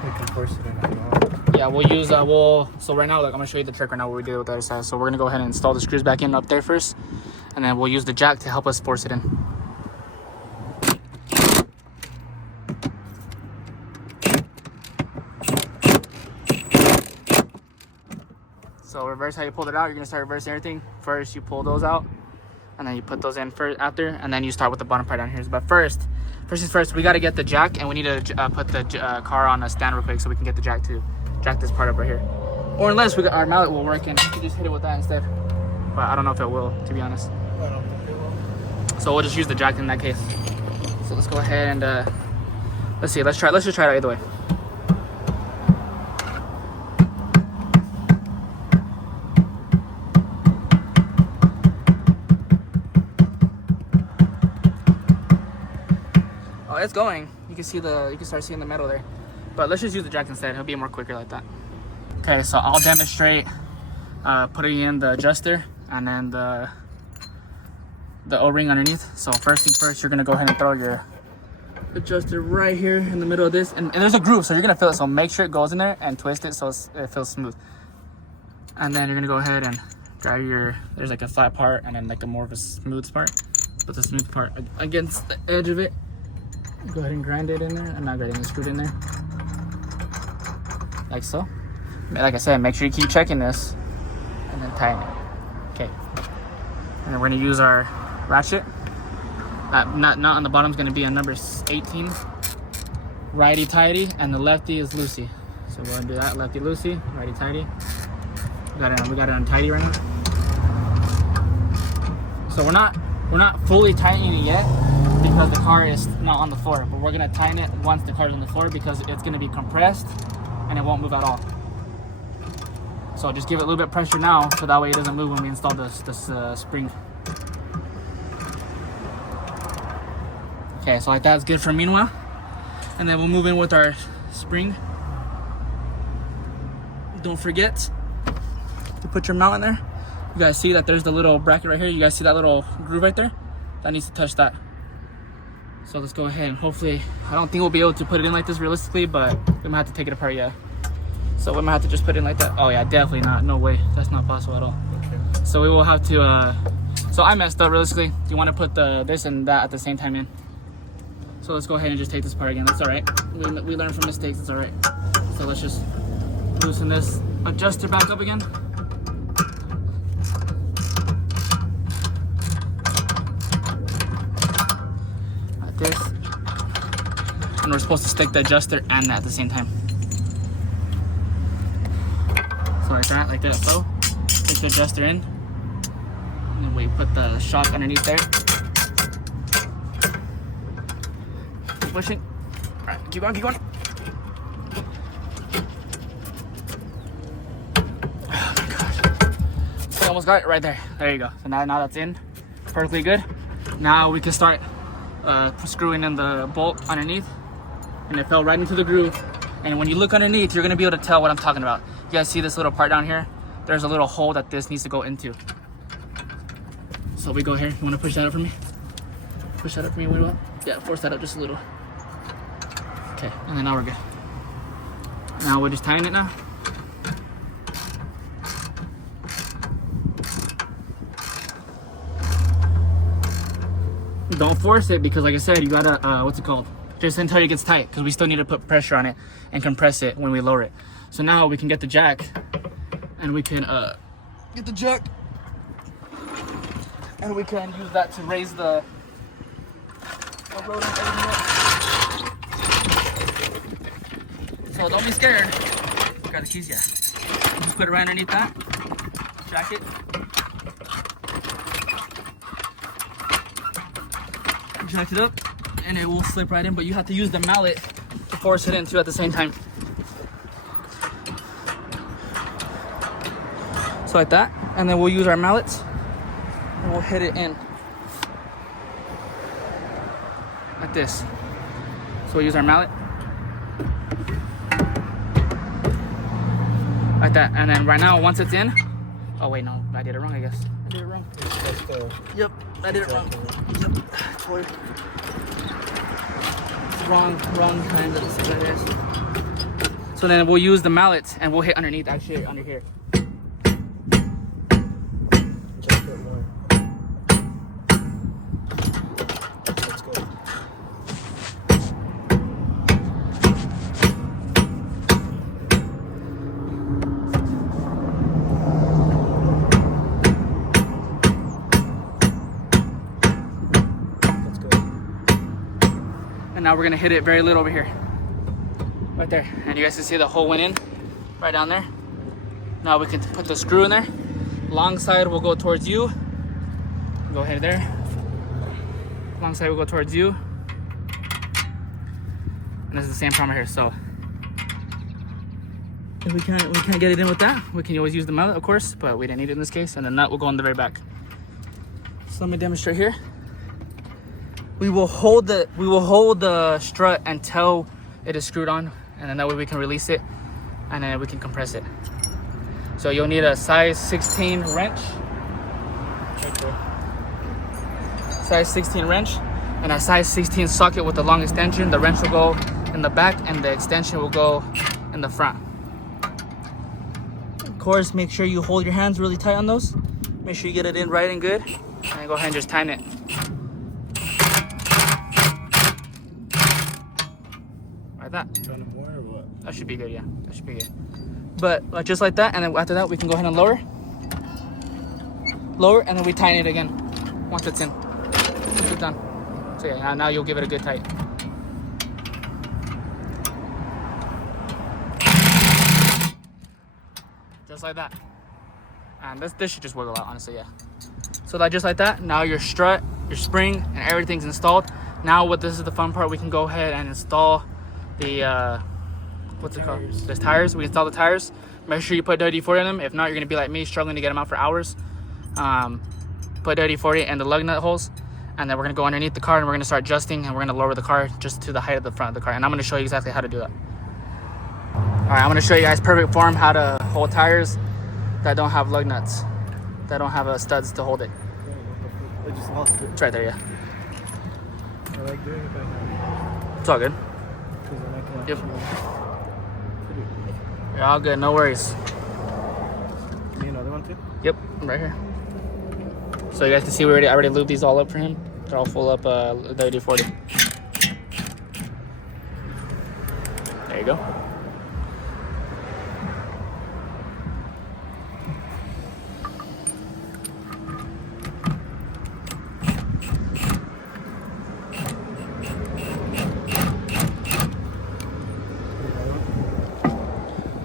we can force it in as well. Yeah, we'll use, so right now, look, I'm going to show you the trick right now what we did with the other side. So we're going to go ahead and install the screws back in up there first. And then we'll use the jack to help us force it in. So reverse how you pulled it out. You're going to start reversing everything. First, you pull those out. And then you put those in first after, and then you start with the bottom part down here. But first is first, we got to get the jack, and we need to put the car on a stand real quick so we can get the jack to jack this part up right here. Or unless our mallet will work, and we can just hit it with that instead. But I don't know if it will, to be honest. I don't think it will. So we'll just use the jack in that case. So let's go ahead and let's see. Let's just try it either way. It's going. You can start seeing the metal there. But let's just use the jack instead. It'll be more quicker like that. Okay, so I'll demonstrate putting in the adjuster and then the the O-ring underneath. So first thing first, you're gonna go ahead and throw your adjuster right here in the middle of this, and there's a groove, so you're gonna feel it. So make sure it goes in there and twist it so it feels smooth. And then you're gonna go ahead and grab your, there's like a flat part and then like a more of a smooth part. Put the smooth part against the edge of it. Go ahead and grind it in there, and not grind it, screw it in there, like so. Like I said, make sure you keep checking this, and then tighten it. Okay. And then we're gonna use our ratchet. Not on the bottom is gonna be a number 18. Righty tighty, and the lefty is loosey. So we're gonna do that. Lefty loosey, righty tighty. We got it on tighty right now. So we're not fully tightening it yet because the car is not on the floor. But we're gonna tighten it once the car is on the floor because it's gonna be compressed and it won't move at all. So just give it a little bit of pressure now, so that way it doesn't move when we install this spring. Okay, so like that's good for meanwhile. And then we'll move in with our spring. Don't forget to put your mount in there. You guys see that there's the little bracket right here. You guys see that little groove right there? That needs to touch that. So let's go ahead and hopefully, I don't think we'll be able to put it in like this realistically, but we might have to take it apart, yeah. So we might have to just put it in like that. Oh yeah, definitely not, no way. That's not possible at all. Okay. So we will have to, so I messed up realistically. You want to put this and that at the same time in. So let's go ahead and just take this part again. That's all right. We learn from mistakes, it's all right. So let's just loosen this adjuster back up again. Like this. And we're supposed to stick the adjuster and that at the same time. So like that, so. Stick the adjuster in. And then we put the shock underneath there. Keep pushing. All right, keep going, keep going. Oh my gosh. So almost got it right there. There you go. So now that's in. Perfectly good. Now we can start screwing in the bolt underneath. And it fell right into the groove. And when you look underneath, you're gonna be able to tell what I'm talking about. You guys see this little part down here? There's a little hole that this needs to go into. So we go here. You wanna push that up for me? Push that up for me a little bit? Yeah, force that up just a little. Okay, and then now we're good. Now we're just tying it now. Don't force it because like I said, you gotta, what's it called? Just until it gets tight, because we still need to put pressure on it and compress it when we lower it. So now we can get the jack, and we can get the jack, and we can use that to raise the rotor. So don't be scared. Got the keys, yeah. Just put it right underneath that. Jack it. Jack it up, and it will slip right in, but you have to use the mallet to force it in too at the same time. So like that, and then we'll use our mallets and we'll hit it in like this. So we'll use our mallet like that, and then right now once it's in, oh wait, no, I did it wrong, I guess. I did it wrong. Yep, I did it wrong. Yep, totally. Wrong time to say this. So then we'll use the mallet and we'll hit underneath, actually under here. Just put more. Let's go. And now we're gonna hit it very little over here. Right there. And you guys can see the hole went in right down there. Now we can put the screw in there. Long side will go towards you. Go ahead there. Long side will go towards you. And this is the same problem here. So if we can't get it in with that, we can always use the mallet, of course, but we didn't need it in this case. And the nut will go on the very back. So let me demonstrate here. We will hold the strut until it is screwed on, and then that way we can release it, and then we can compress it. So you'll need a size 16 wrench. size 16 wrench and a size 16 socket with the long extension. The wrench will go in the back and the extension will go in the front. Of course, make sure you hold your hands really tight on those. Make sure you get it in right and good. And go ahead and just tighten it. Like that. That should be good, yeah. That should be good. But just like that, and then after that, we can go ahead and lower. Lower, and then we tighten it again once it's in. Once it's done. So yeah, now you'll give it a good tight. Just like that. And this should just wiggle out, honestly, yeah. So that just like that, now your strut, your spring, and everything's installed. Now what this is the fun part, we can go ahead and install the what's it called? There's tires. We install the tires. Make sure you put WD-40 on them. If not, you're gonna be like me, struggling to get them out for hours. Put WD-40 in the lug nut holes, and then we're gonna go underneath the car and we're gonna start adjusting, and we're gonna lower the car just to the height of the front of the car. And I'm gonna show you exactly how to do that. All right, I'm gonna show you guys perfect form how to hold tires that don't have lug nuts, that don't have studs to hold it. I just lost it. It's right there, yeah. I like doing it, but It's all good. yep. You're all good, no worries. Need another one too? Yep, right here. So you guys can see I already lubed these all up for him. They're all full up WD-40. There you go.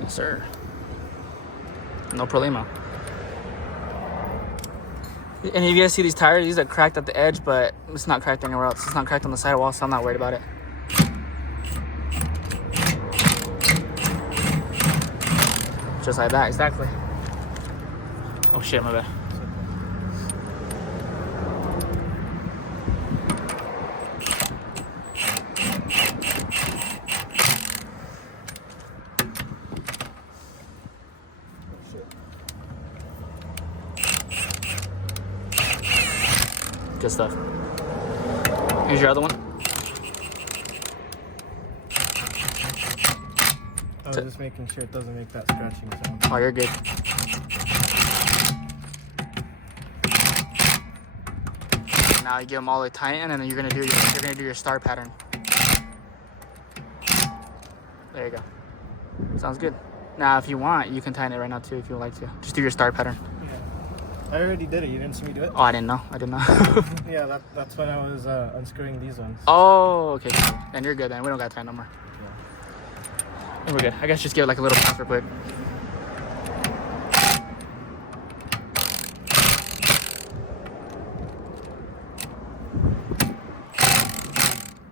Yes, sir. No problema. Any of you guys see these tires? These are cracked at the edge, but it's not cracked anywhere else. It's not cracked on the sidewall, so I'm not worried about it. Just like that, exactly. Oh shit, my bad. Good stuff. Here's your other one. I was just making sure it doesn't make that scratching sound. Oh, you're good. Now you get them all the way tightened, and then you're gonna do your star pattern. There you go. Sounds good. Now, if you want, you can tighten it right now too, if you would like to. Just do your star pattern. I already did it. You didn't see me do it? Oh, I didn't know. I did not. Yeah, that's when I was unscrewing these ones. Oh, okay. Then you're good. Then we don't got time no more. Yeah. We're good. I guess just give it like a little pass real quick.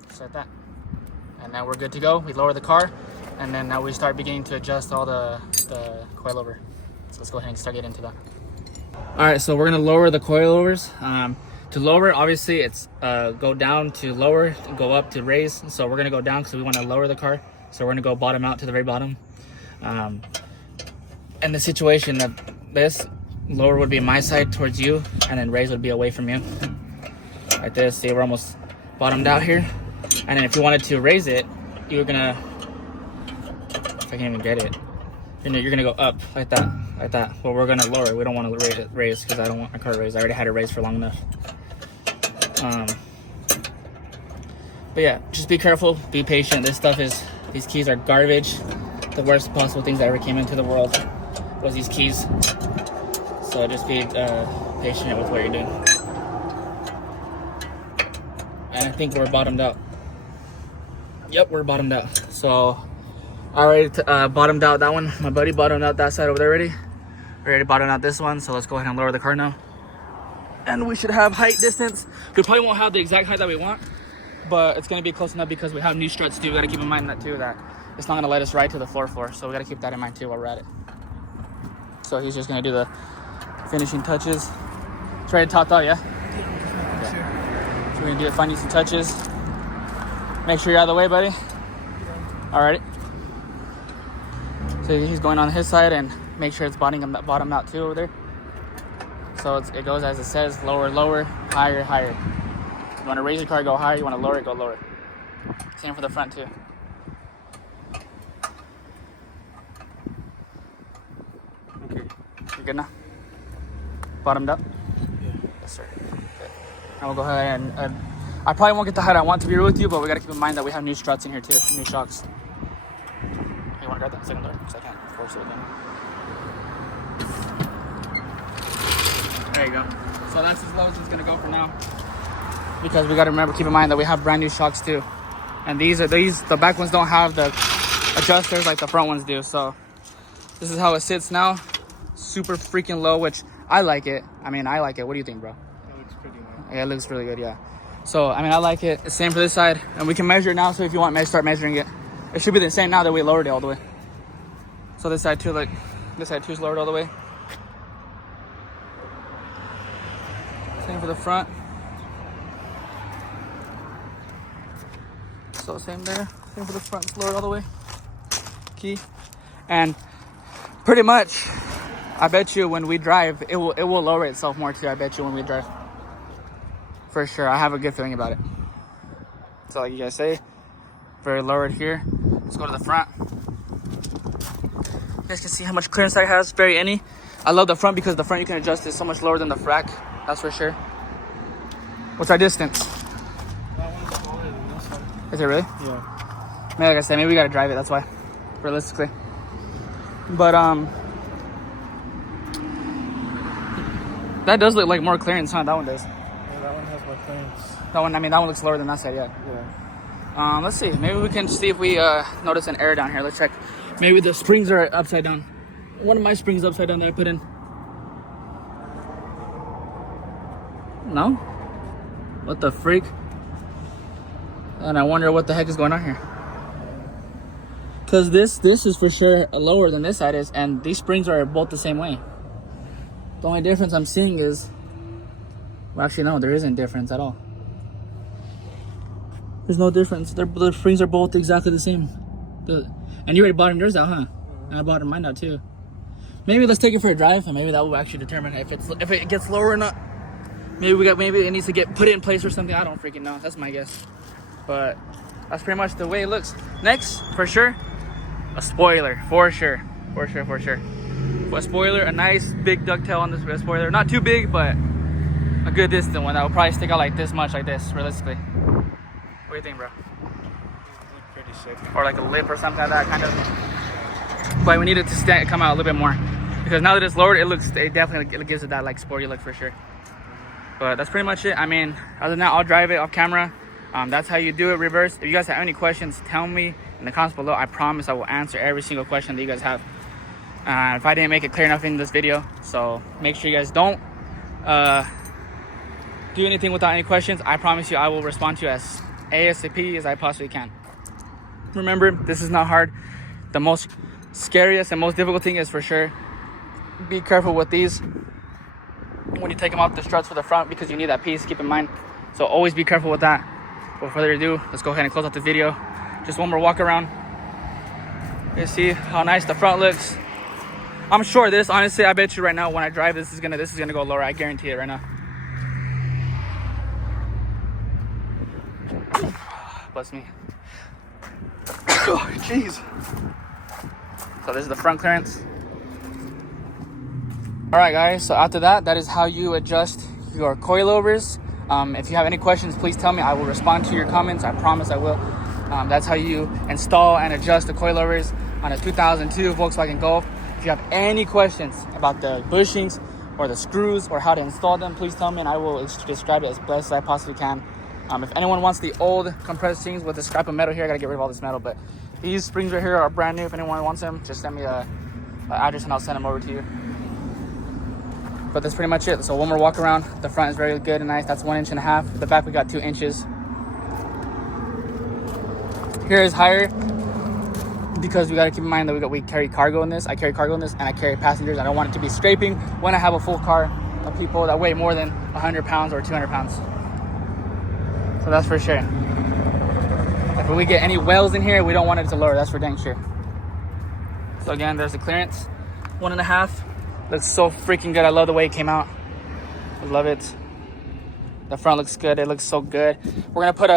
Just like that. And now we're good to go. We lower the car, and then now we start beginning to adjust all the coilover. So let's go ahead and start getting into that. All right, so we're gonna lower the coilovers. To lower, obviously, it's go down to lower, go up to raise. So we're gonna go down because we want to lower the car. So we're gonna go bottom out to the very bottom. And the situation of this, lower would be my side towards you, and then raise would be away from you. Like this. See, we're almost bottomed out here. And then if you wanted to raise it, you're gonna, if I can't even get it, you're gonna go up like that. Like that. Well, we're gonna lower it. We don't want to raise because I don't want my car raised. I already had it raised for long enough. But yeah, just be careful, be patient. These keys are garbage. The worst possible things that ever came into the world was these keys. So just be patient with what you're doing. And I think we're bottomed out. Yep, we're bottomed out. So I already bottomed out that one. My buddy bottomed out that side over there already. We already bottomed out this one, so let's go ahead and lower the car now. And we should have height distance. We probably won't have the exact height that we want, but it's gonna be close enough because we have new struts too. We gotta keep in mind that too, that it's not gonna let us ride to the floor, so we gotta keep that in mind too while we're at it. So he's just gonna do the finishing touches. It's ready to top out, yeah? Yeah, sure. So we're gonna do the finishing touches. Make sure you're out of the way, buddy. Alrighty. So he's going on his side, and make sure it's bottom out too over there. So it goes as it says, lower, lower, higher, higher. You want to raise your car, go higher. You want to lower it, go lower. Same for the front too. Okay. You good now? Bottomed up? Yeah. Yes, sir. Okay. Now we'll go ahead and I probably won't get the height I want to be real with you, but we got to keep in mind that we have new struts in here too, new shocks. You want to grab that second door? Because I can't force it again. There you go. So that's as low as it's going to go for now. Because we got to remember, keep in mind that we have brand new shocks too. And the back ones don't have the adjusters like the front ones do. So this is how it sits now. Super freaking low, which I like it. I mean, I like it. What do you think, bro? That looks pretty low. Yeah, it looks really good, yeah. So, I mean, I like it. It's same for this side. And we can measure it now, so if you want, start measuring it. It should be the same now that we lowered it all the way. So this side too, like, this side too is lowered all the way. Same for the front. So same there. Same for the front, it's lowered all the way. Key. And pretty much, I bet you when we drive, it will lower itself more too. I bet you when we drive. For sure, I have a good feeling about it. So like you guys say, very lowered here. Let's go to the front. You guys can see how much clearance that has, very any. I love the front because the front you can adjust is so much lower than the frac, that's for sure. What's our distance? That one's smaller than this one. Is it really? Yeah. Maybe like I said, maybe we gotta drive it, that's why, realistically. But that does look like more clearance, huh? That one does. Yeah, that one has more clearance. That one, I mean, that one looks lower than that side, yeah. Yeah. Let's see. Maybe we can see if we notice an error down here. Let's check. Maybe the springs are upside down. One of my springs upside down that I put in. No? What the freak? And I wonder what the heck is going on here. Because this is for sure lower than this side is, and these springs are both the same way. The only difference I'm seeing is... Well, actually, no, there isn't difference at all. There's no difference. The springs are both exactly the same. And you already bottomed yours out, huh? And I bottomed mine out too. Maybe let's take it for a drive, and maybe that will actually determine if it gets lower or not. Maybe it needs to get put in place or something. I don't freaking know. That's my guess. But that's pretty much the way it looks. Next, for sure, a spoiler. For sure. A spoiler, a nice big ducktail on this spoiler. Not too big, but a good distant one that will probably stick out like this much, like this, realistically. What do you think, bro? Pretty sick. Or like a lip or something like that, kind of. But we need it to come out a little bit more, because now that it's lowered, it definitely gives it that like sporty look for sure. But that's pretty much it. I mean, other than that, I'll drive it off camera. That's how you do it, reverse. If you guys have any questions, tell me in the comments below. I promise I will answer every single question that you guys have. If I didn't make it clear enough in this video, so make sure you guys don't do anything without any questions. I promise you I will respond to you as ASAP as I possibly can. Remember, this is not hard. The most scariest and most difficult thing is for sure, be careful with these when you take them off the struts for the front, because you need that piece, keep in mind. So always be careful with that. Without further ado, let's go ahead and close out the video. Just one more walk around. You see how nice the front looks. I'm sure this, honestly, I bet you right now when I drive this is gonna go lower. I guarantee it right now. Bless me. Oh, jeez. So this is the front clearance. All right, guys. So after that is how you adjust your coilovers. If you have any questions, please tell me. I will respond to your comments. I promise I will. That's how you install and adjust the coilovers on a 2002 Volkswagen Golf. If you have any questions about the bushings or the screws or how to install them, please tell me and I will describe it as best as I possibly can. If anyone wants the old compressed springs with the scrap of metal here, I gotta get rid of all this metal, but these springs right here are brand new. If anyone wants them, just send me an address and I'll send them over to you. But that's pretty much it. So one more walk around. The front is very good and nice. That's 1.5 inches. The back we got 2 inches. Here is higher because we got to keep in mind that we carry cargo in this. I carry cargo in this and I carry passengers. I don't want it to be scraping when I have a full car of people that weigh more than 100 pounds or 200 pounds. So that's for sure. If we get any wells in here, we don't want it to lower. That's for dang sure. So again, there's the clearance. 1.5. Looks so freaking good. I love the way it came out. I love it. The front looks good. It looks so good. We're gonna put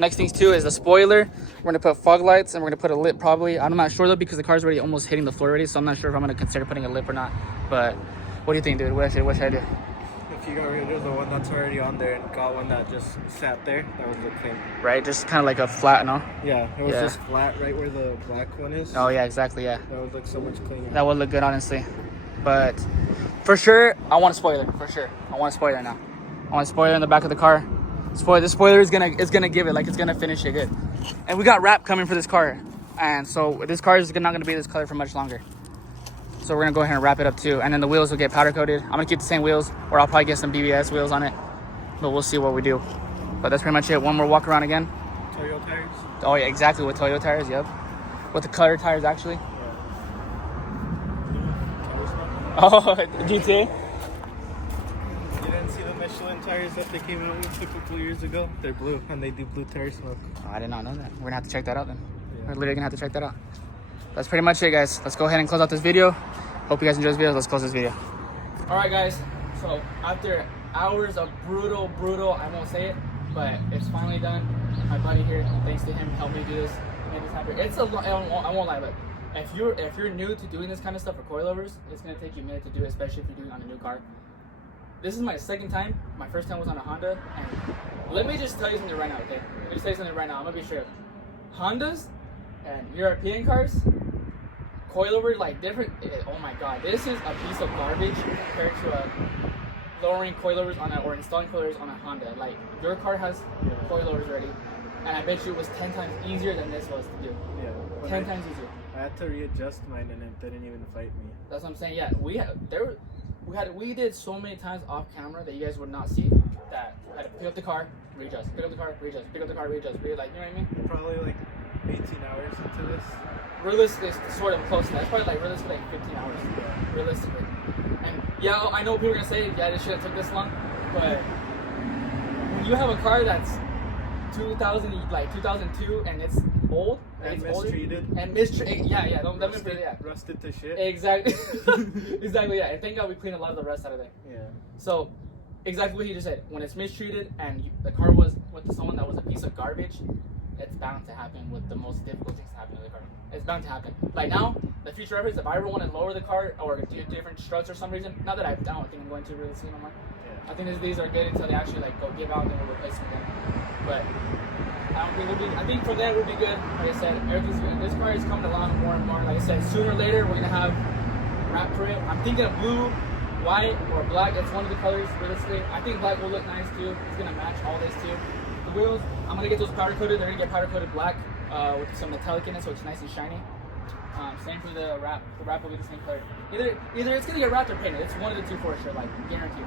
next things too is the spoiler. We're gonna put fog lights and we're gonna put a lip probably. I'm not sure though because the car's already almost hitting the floor already, so I'm not sure if I'm gonna consider putting a lip or not. But what do you think, dude? What should I do? If you got rid of the one that's already on there and got one that just sat there, that would look clean. Right, just kind of like a flat, no? Yeah, it was just flat right where the black one is. Oh yeah, exactly, yeah. That would look so much cleaner. That would look good, honestly. But for sure, I want a spoiler. For sure, I want a spoiler now. I want a spoiler in the back of the car. The spoiler is gonna give it, like it's gonna finish it good. And we got wrap coming for this car, and so this car is not gonna be this color for much longer. So we're gonna go ahead and wrap it up too, and then the wheels will get powder coated. I'm gonna keep the same wheels, or I'll probably get some BBS wheels on it, but we'll see what we do. But that's pretty much it. One more walk around again. Toyo tires? Oh yeah, exactly, with Toyo tires, yep. With the cutter tires actually. Yeah. Oh, GTA? You didn't see the Michelin tires that they came out with a couple years ago? They're blue, and they do blue tire smoke. Oh, I did not know that. We're gonna have to check that out then. Yeah. We're literally gonna have to check that out. That's pretty much it, guys. Let's go ahead and close out this video. Hope you guys enjoyed this video. Let's close this video. All right, guys. So after hours of brutal, I won't say it, but it's finally done. My buddy here, thanks to him, helped me do this, made this happen. It's a lot. I won't lie, but if you're new to doing this kind of stuff for coilovers, it's gonna take you a minute to do, especially if you're doing it on a new car. This is my second time. My first time was on a Honda, and let me just tell you something right now, okay? Let me just tell you something right now. I'm gonna be straight up. Hondas and European cars, coilover like different. Oh my god, this is a piece of garbage compared to lowering coilovers on or installing coilovers on a Honda. Like your car has coilovers already, and I bet you it was 10 times easier than this was to do. Yeah. 10 times easier. I had to readjust mine, and it didn't even fight me. That's what I'm saying. Yeah, we did so many times off camera that you guys would not see that we had to pick up the car, readjust, pick up the car, readjust, pick up the car, readjust. We're like, you know what I mean? Probably like 18 hours into this. Realistically, it's sort of close to that. It's probably like realistically like 15 hours. Realistically. And yeah, I know people are gonna say, yeah, this shouldn't take this long, but when you have a car that's 2002 and it's old And it's mistreated. older, and mistreated, yeah, don't let me put it, yeah. Rusted to shit. Exactly. Exactly, yeah. And thank God we cleaned a lot of the rust out of there. Yeah. So, exactly what he just said. When it's mistreated and the car was with someone that was a piece of garbage, it's bound to happen with the most difficult things to happen to the car. It's bound to happen. Like now, the future efforts, if I ever want to lower the car or do different struts for some reason, not that I don't think I'm going to really soon no more. Yeah. I think these are good until they actually like go give out and then we'll replace them again. But I think from there we'll be good. Like I said, everything's good. This car is coming along more and more. Like I said, sooner or later we're gonna have wrap for it. I'm thinking of blue, white, or black. It's one of the colors realistically. I think black will look nice too. It's gonna match all this too. The wheels, I'm gonna get those powder coated. They're gonna get powder coated black with some metallic in it, so it's nice and shiny. Same for the wrap. The wrap will be the same color. Either it's gonna get wrapped or painted. It's one of the two for sure. Like guaranteed.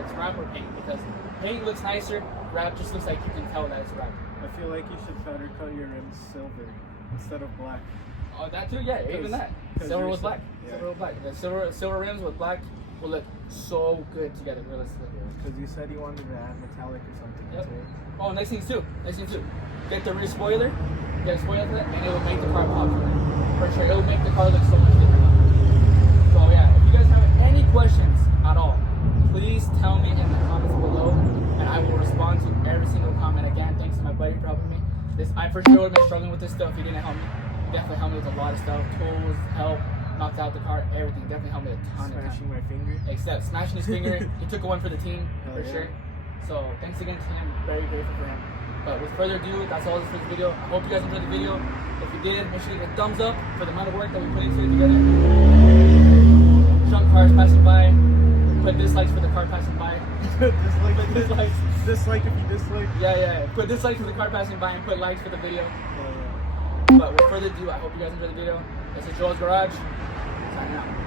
It's wrap or paint because paint looks nicer. Wrap just looks like you can tell that it's wrapped. I feel like you should powder coat your rims silver instead of black. Oh, that too, yeah, even that. Silver with black. Yeah. Silver with black. The silver rims with black will look so good together, realistically. Because you said you wanted to add metallic or something. Yep. To it. Oh, next things too. Get the rear spoiler. Get a spoiler for that, and it will make the car pop for sure. It will make the car look so much different. So yeah, if you guys have any questions at all, please tell me in the comments below, and I will respond to every single comment. Again, thanks to my buddy for helping me. I for sure would have been struggling with this stuff if he didn't help me. He definitely helped me with a lot of stuff, tools, help, knocked out the car, everything. Definitely helped me a ton of times. Smashing my finger. Except smashing his finger. He took one for the team for yeah. sure. So thanks again to him. Very grateful for him. But with further ado, that's all for this video. I hope you guys enjoyed the video. If you did, make sure you give a thumbs up for the amount of work that we put into it together. Drunk cars passing by. Put dislikes for the car passing by. Dislike if you dislike. Yeah. Put dislikes for the car passing by and put likes for the video. But with further ado, I hope you guys enjoyed the video. This is Joel's Garage. Signing out.